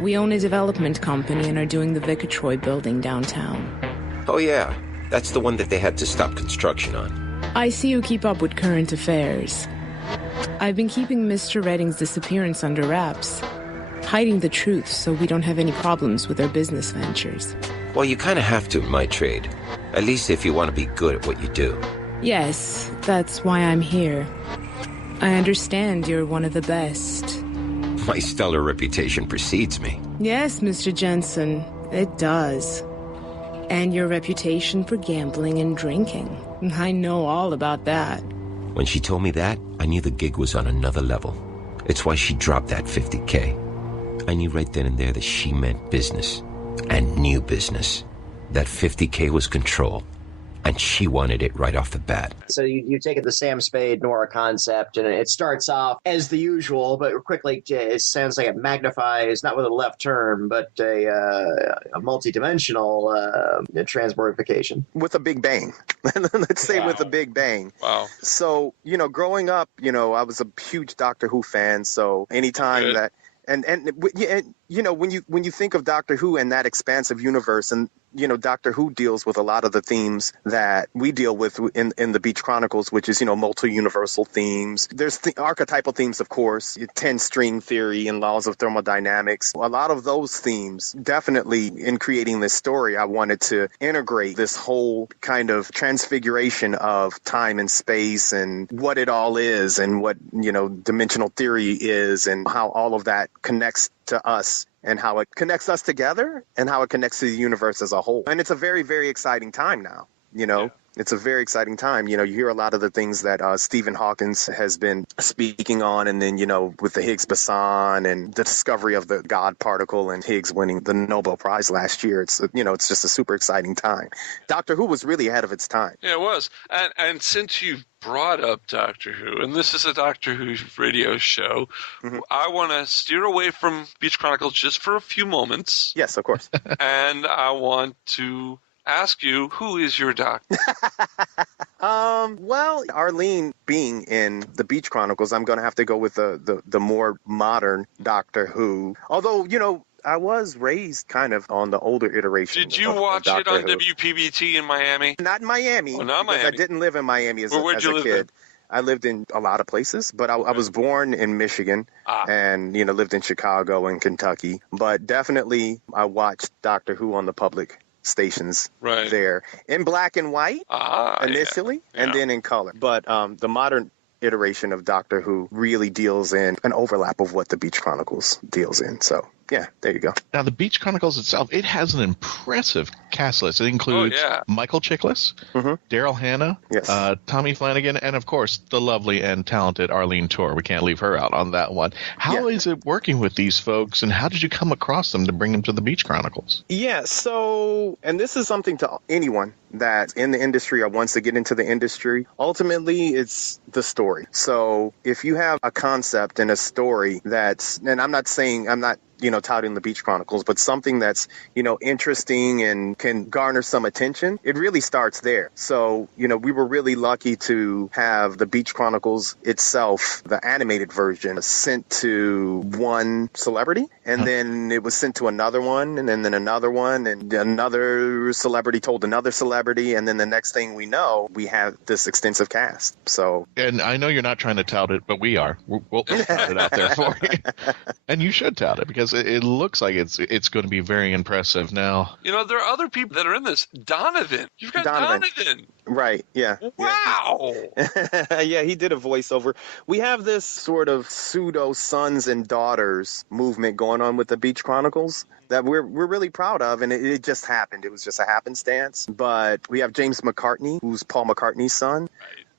We own a development company and are doing the Vicar Troy building downtown. Oh, yeah. That's the one that they had to stop construction on. I see you keep up with current affairs. I've been keeping Mr. Redding's disappearance under wraps, hiding the truth so we don't have any problems with our business ventures. Well, you kind of have to in my trade. At least if you want to be good at what you do. Yes, that's why I'm here. I understand you're one of the best. My stellar reputation precedes me. Yes, Mr. Jensen, it does. And your reputation for gambling and drinking. I know all about that. When she told me that, I knew the gig was on another level. It's why she dropped that $50K. I knew right then and there that she meant business. And new business. That $50K was control. And she wanted it right off the bat. So you take it the Sam Spade Nora concept, and it starts off as the usual, but quickly it sounds like it magnifies, not with a left turn, but a multi-dimensional transmogrification. With a big bang. Let's say with a big bang. Wow. So, growing up, I was a huge Doctor Who fan, so anytime that... And when you think of Doctor Who and that expansive universe, and Doctor Who deals with a lot of the themes that we deal with in the Beach Chronicles, which is multi-universal themes. There's archetypal themes, of course, 10-string theory and laws of thermodynamics. A lot of those themes, definitely in creating this story, I wanted to integrate this whole kind of transfiguration of time and space and what it all is, and what dimensional theory is, and how all of that connects to us, and how it connects us together, and how it connects to the universe as a whole. And it's a very, very exciting time now, Yeah. It's a very exciting time. You hear a lot of the things that Stephen Hawkins has been speaking on, and then, with the Higgs boson and the discovery of the God particle and Higgs winning the Nobel Prize last year. It's, it's just a super exciting time. Doctor Who was really ahead of its time. Yeah, it was. And since you've brought up Doctor Who, and this is a Doctor Who radio show, I want to steer away from Beach Chronicles just for a few moments. Yes, of course. And I want to ask you, who is your doctor? Well, Arlene being in the Beach Chronicles, I'm going to have to go with the more modern Doctor Who. Although, I was raised kind of on the older iteration. Did you watch it on WPBT in Miami? Not in Miami. Oh, not Miami. I didn't live in Miami as a kid. I lived in a lot of places, but I was born in Michigan and, lived in Chicago and Kentucky. But definitely I watched Doctor Who on the public stations there in black and white initially, and then in color. But the modern iteration of Doctor Who really deals in an overlap of what the Beach Chronicles deals in. So, yeah, there you go. Now, the Beach Chronicles itself, it has an impressive cast list. It includes Michael Chiklis, Daryl Hannah, Tommy Flanagan, and, of course, the lovely and talented Arlene Tur. We can't leave her out on that one. How is it working with these folks, and how did you come across them to bring them to the Beach Chronicles? Yeah, so, and this is something to anyone that's in the industry or wants to get into the industry. Ultimately, it's the story. So if you have a concept and a story and I'm not touting the Beach Chronicles, but something that's, interesting and can garner some attention, it really starts there. So, we were really lucky to have the Beach Chronicles itself, the animated version, sent to one celebrity, and then it was sent to another one, and then another one, and another celebrity told another celebrity, and then the next thing we know, we have this extensive cast. So, and I know you're not trying to tout it, but we are. We'll tout it out there for you. And you should tout it, because it looks like it's going to be very impressive. Now, there are other people that are in this. Donovan. You've got Donovan. Right, yeah. Wow. Yeah, he did a voiceover. We have this sort of pseudo sons and daughters movement going on with the Beach Chronicles that we're really proud of, and it just happened. It was just a happenstance. But we have James McCartney, who's Paul McCartney's son.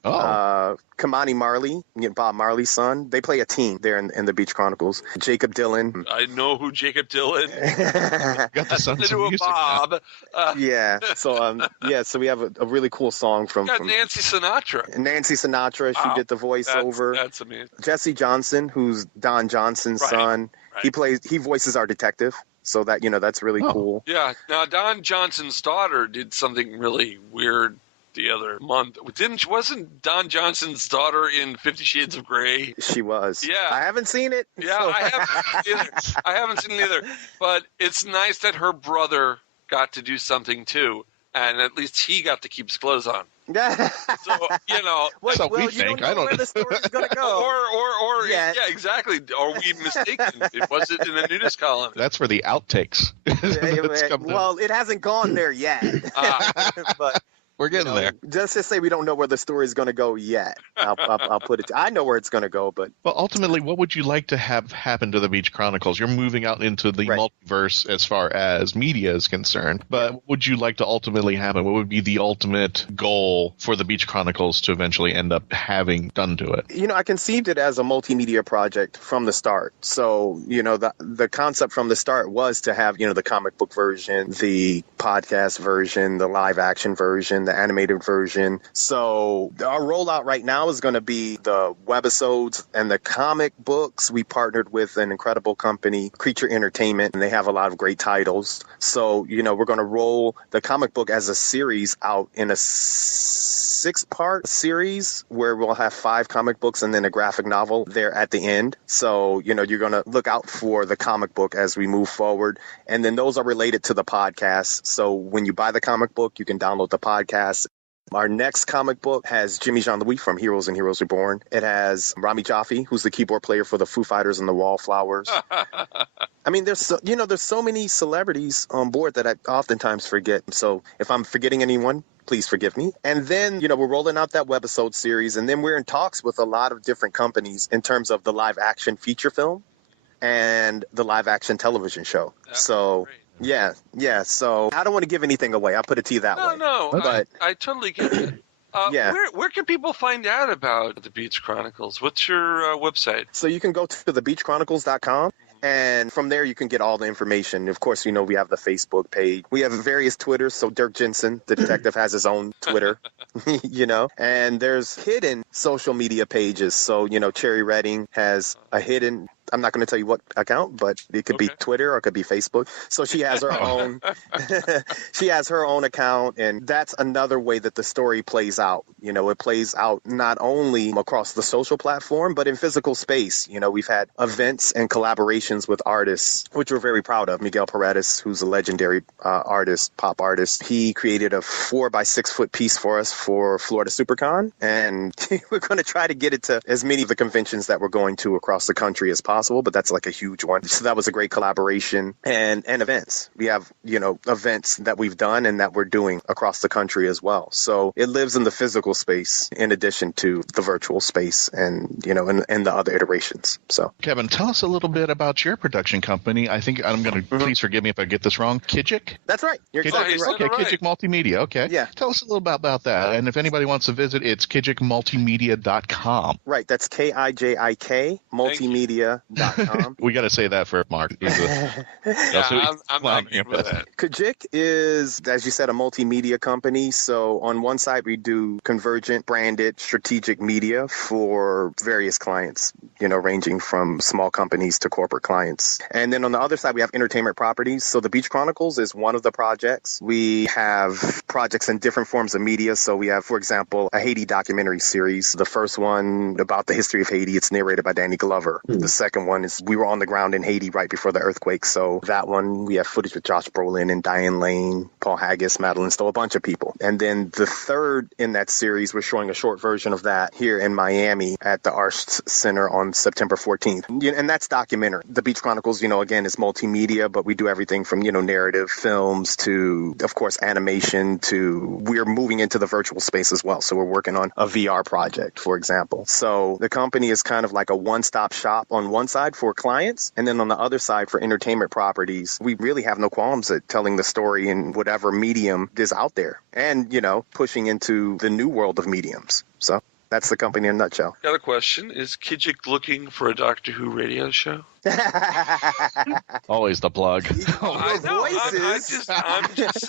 Kamani Marley, Bob Marley's son. They play a team there in the Beach Chronicles. Jacob Dylan. I know who Jacob Dylan. Got the sons of music. Bob. Yeah. So so we have a really cool song from Nancy Sinatra. Nancy Sinatra. Wow. She did the voiceover. That's amazing. Jesse Johnson, who's Don Johnson's son. Right. He voices our detective. So that that's really cool. Yeah. Now Don Johnson's daughter did something really weird the other month. Wasn't Don Johnson's daughter in 50 Shades of Grey? She was. Yeah. I haven't seen it. Yeah, so. I haven't seen it either. But it's nice that her brother got to do something too, and at least he got to keep his clothes on. Yeah. So, so we think. I don't know where the story's going to go. Or yeah, exactly. Are we mistaken? Was it in the nudist column? That's for the outtakes. Well, it hasn't gone there yet. But we're getting there. Just to say we don't know where the story is going to go yet. I'll put it. I know where it's going to go, but ultimately, what would you like to have happen to the Beach Chronicles? You're moving out into the multiverse as far as media is concerned, but what would you like to ultimately happen? What would be the ultimate goal for the Beach Chronicles to eventually end up having done to it? I conceived it as a multimedia project from the start. So, the concept from the start was to have, the comic book version, the podcast version, the live action version, the animated version. So our rollout right now is going to be the webisodes and the comic books. We partnered with an incredible company, Creature Entertainment, and they have a lot of great titles. So, we're going to roll the comic book as a series out in a 6-part series where we'll have 5 comic books and then a graphic novel there at the end. So, you're going to look out for the comic book as we move forward. And then those are related to the podcast. So when you buy the comic book, you can download the podcast. Our next comic book has Jimmy Jean-Louis from Heroes and Heroes Reborn. It has Rami Jaffe, who's the keyboard player for the Foo Fighters and the Wallflowers. I mean, there's so many celebrities on board that I oftentimes forget. So if I'm forgetting anyone, please forgive me. And then, we're rolling out that webisode series, and then we're in talks with a lot of different companies in terms of the live action feature film and the live action television show. Yeah. So I don't want to give anything away. I'll put it to you that way. No, but I totally get it. Where can people find out about the Beach Chronicles? What's your website? So you can go to thebeachchronicles.com. And from there, you can get all the information. Of course, we have the Facebook page. We have various Twitters. So Dirk Jensen, the detective, has his own Twitter, and there's hidden social media pages. So, Cherry Redding has a hidden, I'm not going to tell you what account, but it could be Twitter or it could be Facebook. So she has her own, she has her own account. And that's another way that the story plays out. It plays out not only across the social platform, but in physical space. We've had events and collaborations with artists, which we're very proud of. Miguel Paredes, who's a legendary artist, pop artist. He created a 4x6 foot piece for us for Florida SuperCon. And we're going to try to get it to as many of the conventions that we're going to across the country as possible, but that's like a huge one. So that was a great collaboration. And events. We have, events that we've done and that we're doing across the country as well. So it lives in the physical space in addition to the virtual space and, and the other iterations. So Kevin, tell us a little bit about your production company. I think I'm going to, please forgive me if I get this wrong, Kijik? That's right. You're exactly right. Okay, Kijik Multimedia. Okay. Yeah. Tell us a little about that. And if anybody wants to visit, it's kijikmultimedia.com. Right. That's KIJIK kijikmultimedia.com. We got to say that for Mark. I'm not good with that. Kajik is, as you said, a multimedia company. So on one side, we do convergent, branded, strategic media for various clients, ranging from small companies to corporate clients. And then on the other side, we have entertainment properties. So the Beach Chronicles is one of the projects. We have projects in different forms of media. So we have, for example, a Haiti documentary series. The first one about the history of Haiti, it's narrated by Danny Glover. The second one is we were on the ground in Haiti right before the earthquake. So that one, we have footage with Josh Brolin and Diane Lane, Paul Haggis, Madeline Stowe, a bunch of people. And then the third in that series, we're showing a short version of that here in Miami at the Arts Center on September 14th. And that's documentary. The Beach Chronicles, again, is multimedia, but we do everything from, narrative films to, of course, animation to we're moving into the virtual space as well. So we're working on a VR project, for example. So the company is kind of like a one-stop shop on one side for clients. And then on the other side for entertainment properties, we really have no qualms at telling the story in whatever medium is out there and, pushing into the new world of mediums. So that's the company in a nutshell. Got a question. Is Kijik looking for a Doctor Who radio show? Always the plug. I know. I'm just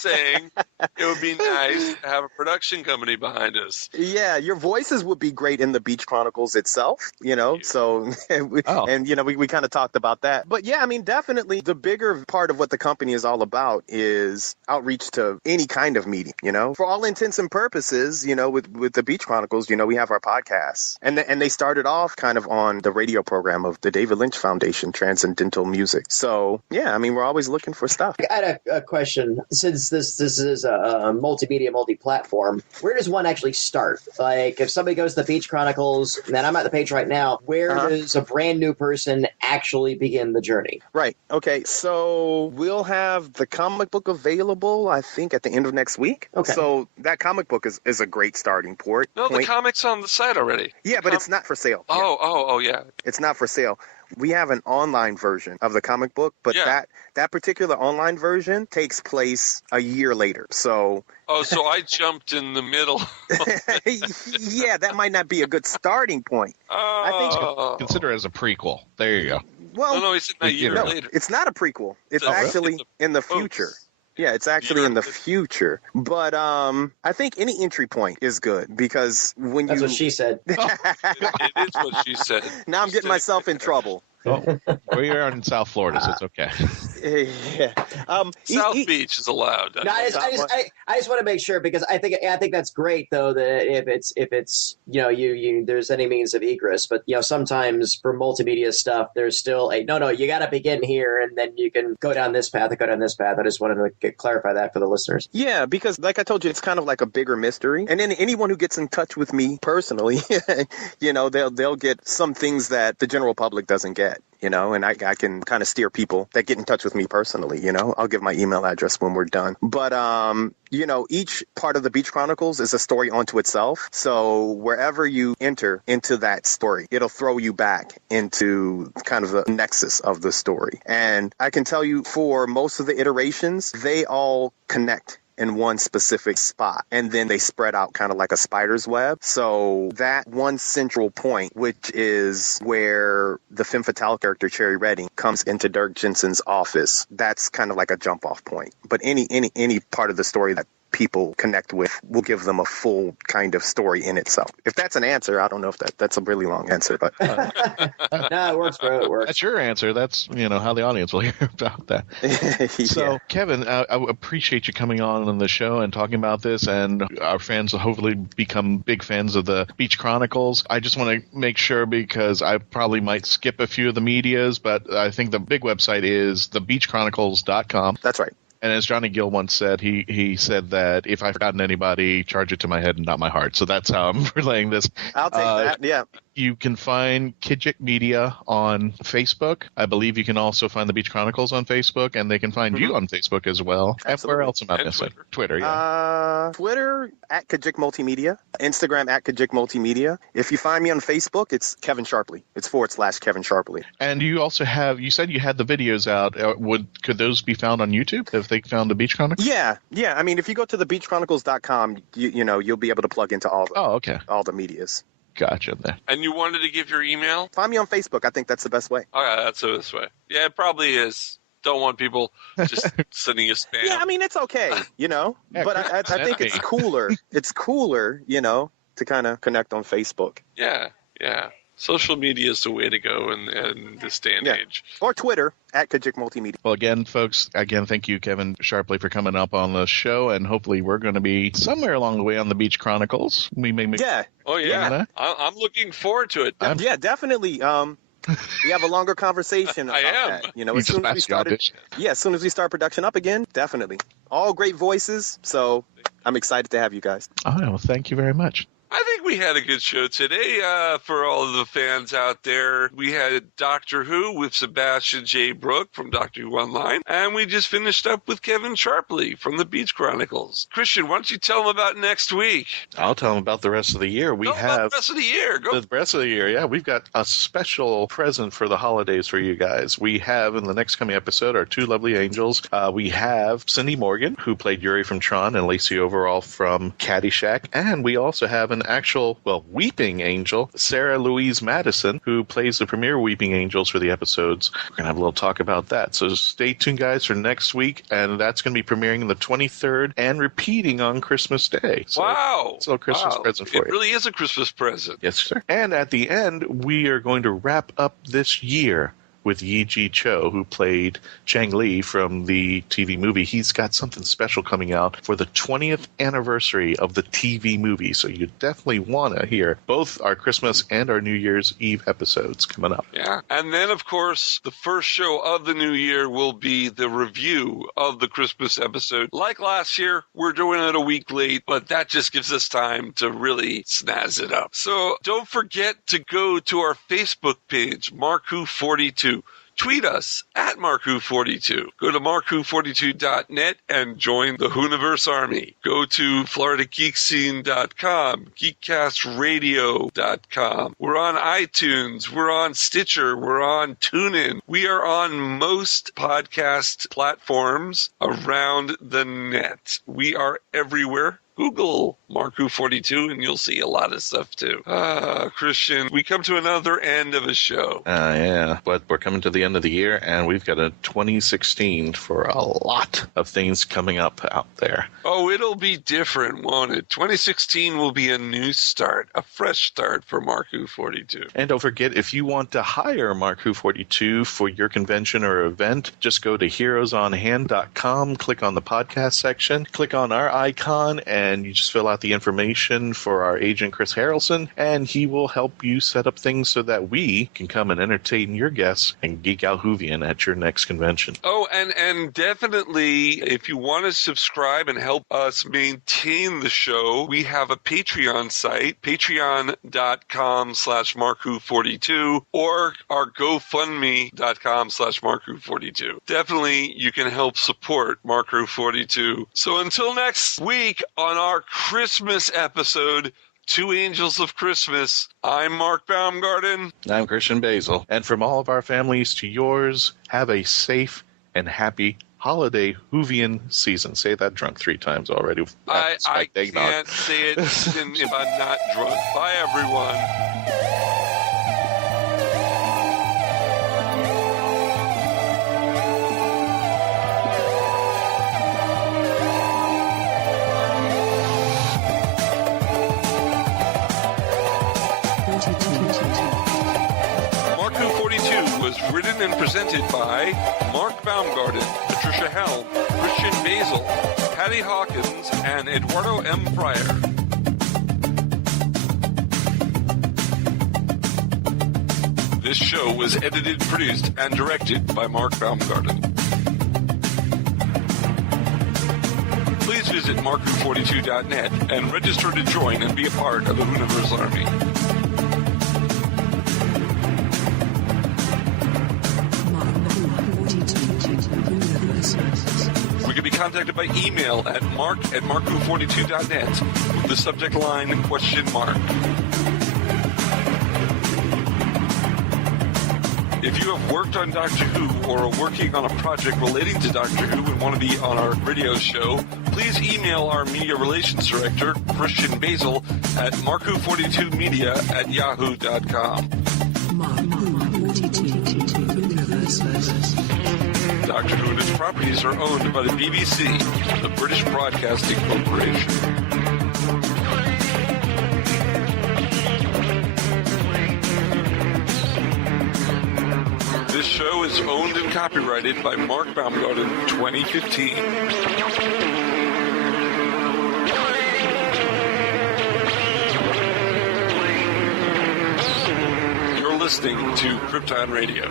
saying it would be nice to have a production company behind us. Yeah, your voices would be great in the Beach Chronicles itself, so, and, we kind of talked about that. But yeah, I mean, definitely the bigger part of what the company is all about is outreach to any kind of medium, for all intents and purposes, with the Beach Chronicles, we have our podcasts and they started off kind of on the radio program of the David Lynch Foundation, Transcendental Music. So yeah, I mean, we're always looking for stuff. I had a question. Since this is a multimedia, multi-platform, where does one actually start? Like, if somebody goes to the Beach Chronicles, and I'm at the page right now, where does a brand new person actually begin the journey? Right. Okay. So we'll have the comic book available, I think, at the end of next week. Okay. So that comic book is a great starting point. No, the comic's on the site already. Yeah, but it's not for sale. Oh, yeah. It's not for sale. We have an online version of the comic book, but that particular online version takes place a year later. So so I jumped in the middle. Yeah, that might not be a good starting point. I think consider it as a prequel. There you go. Well, no, it's a year later. It's not a prequel. It's actually in the future. Yeah, it's actually in the future. But I think any entry point is good because when That's what she said. It is what she said. Now I'm getting myself in trouble. Oh, we are in South Florida, so it's okay. Yeah. South Beach is allowed. No, I just want to make sure because I think that's great though that if it's you there's any means of egress, but sometimes for multimedia stuff there's still you got to begin here and then you can go down this path and go down this path. I just wanted to clarify that for the listeners. Yeah, because like I told you, it's kind of like a bigger mystery, and then anyone who gets in touch with me personally, they'll get some things that the general public doesn't get. And I can kind of steer people that get in touch with me personally, I'll give my email address when we're done. But, each part of the Beach Chronicles is a story unto itself. So wherever you enter into that story, it'll throw you back into kind of the nexus of the story. And I can tell you for most of the iterations, they all connect in one specific spot, and then they spread out kind of like a spider's web. So that one central point, which is where the femme fatale character Cherry Redding comes into Dirk Jensen's office, that's kind of like a jump off point. But any part of the story that people connect with will give them a full kind of story in itself. If that's an answer, I don't know if that's a really long answer, but no, it works, bro. It works. That's your answer. That's how the audience will hear about that. So, Kevin, I appreciate you coming on the show and talking about this, and our fans will hopefully become big fans of the Beach Chronicles. I just want to make sure because I probably might skip a few of the medias, but I think the big website is thebeachchronicles.com. That's right. And as Johnny Gill once said, he said that if I've forgotten anybody, charge it to my head and not my heart. So that's how I'm relaying this. I'll take that, yeah. You can find Kijik Media on Facebook. I believe you can also find the Beach Chronicles on Facebook, and they can find you on Facebook as well. Absolutely. And where else am I missing? Twitter, yeah. Twitter, at Kijik Multimedia. Instagram, at Kijik Multimedia. If you find me on Facebook, it's Kevin Sharpley. It's /Kevin-Sharpley. And you also you said you had the videos out. Could those be found on YouTube if they found the Beach Chronicles? Yeah. I mean, if you go to thebeachchronicles.com, you'll be able to plug into all the medias. Gotcha. There. And you wanted to give your email? Find me on Facebook. I think that's the best way. Okay, that's the best way. Yeah, it probably is. Don't want people just sending you spam. Yeah, I mean, it's okay, Yeah, but I think it's cooler. It's cooler, to kind of connect on Facebook. Yeah. Social media is the way to go in this day and age. Or Twitter, @Kajik Multimedia. Well, again, folks, thank you, Kevin Sharpley, for coming up on the show, and hopefully we're going to be somewhere along the way on the Beach Chronicles. We may make Oh, yeah. I'm looking forward to it. Yeah, definitely. We have a longer conversation about that. As soon as we started, as soon as we start production up again, definitely. All great voices, so I'm excited to have you guys. Oh, well, thank you very much. I think we had a good show today for all of the fans out there. We had Doctor Who with Sebastian-J-Brook from Doctor Who Online, and we just finished up with Kevin Sharpley from the Beach Chronicles. Christian, why don't you tell them about next week? I'll tell them about the rest of the year. About the rest of the year. Go. The rest of the year, yeah. We've got a special present for the holidays for you guys. We have, in the next coming episode, our two lovely angels. We have Cindy Morgan, who played Yuri from Tron, and Lacey Overall from Caddyshack. And we also have an actual, weeping angel, Sarah Louise Madison, who plays the premier Weeping Angels for the episodes. We're going to have a little talk about that. So stay tuned, guys, for next week, and that's going to be premiering the 23rd and repeating on Christmas Day. So, wow. It's a little Christmas present for you. It really is a Christmas present. Yes, sir. And at the end, we are going to wrap up this year with Yi Ji Cho, who played Chang Li from the TV movie. He's got something special coming out for the 20th anniversary of the TV movie, so you definitely want to hear both our Christmas and our New Year's Eve episodes coming up. Yeah, and then, of course, the first show of the new year will be the review of the Christmas episode. Like last year, we're doing it a week late, but that just gives us time to really snazz it up. So don't forget to go to our Facebook page, MarkWHO42. Tweet us at MarkWHO42. Go to MarkWHO42.net and join the Whoniverse Army. Go to FloridaGeekScene.com, GeekCastRadio.com. We're on iTunes. We're on Stitcher. We're on TuneIn. We are on most podcast platforms around the net. We are everywhere. Google MarkWHO42 and you'll see a lot of stuff too. Christian, we come to another end of a show. Yeah, but we're coming to the end of the year and we've got a 2016 for a lot of things coming up out there. Oh, it'll be different, won't it? 2016 will be a new start, a fresh start for MarkWHO42. And don't forget, if you want to hire MarkWHO42 for your convention or event, just go to heroesonhand.com, click on the podcast section, click on our icon, and you just fill out the information for our agent, Chris Harrelson, and he will help you set up things so that we can come and entertain your guests and geek out WHOvian at your next convention. Oh, and definitely, if you want to subscribe and help us maintain the show, we have a Patreon site, patreon.com/MarkWHO42, or our GoFundMe.com/MarkWHO42. Definitely, you can help support MarkWHO42. So until next week, on our Christmas episode, Two Angels of Christmas, I'm Mark Baumgarten. I'm Christian-basel. And from all of our families to yours, have a safe and happy holiday WHOvian season. Say that drunk 3 times already. I can't say it if I'm not drunk. Bye, everyone. MarkWHO42 was written and presented by Mark Baumgarten, Patricia Helm, Christian-basel, Patty Hawkins, and Eduardo-m-Freyre. This show was edited, produced, and directed by Mark Baumgarten. Please visit MarkWHO42.net and register to join and be a part of the Whoniverse Army. We can be contacted by email at mark@markwho42.net with the subject line ? If you have worked on Doctor Who or are working on a project relating to Doctor Who and want to be on our radio show, please email our media relations director, Christian-basel, at MarkWHO42Media@yahoo.com. Doctor Who and its properties are owned by the BBC, the British Broadcasting Corporation. This show is owned and copyrighted by Mark Baumgarten 2015. You're listening to Krypton Radio.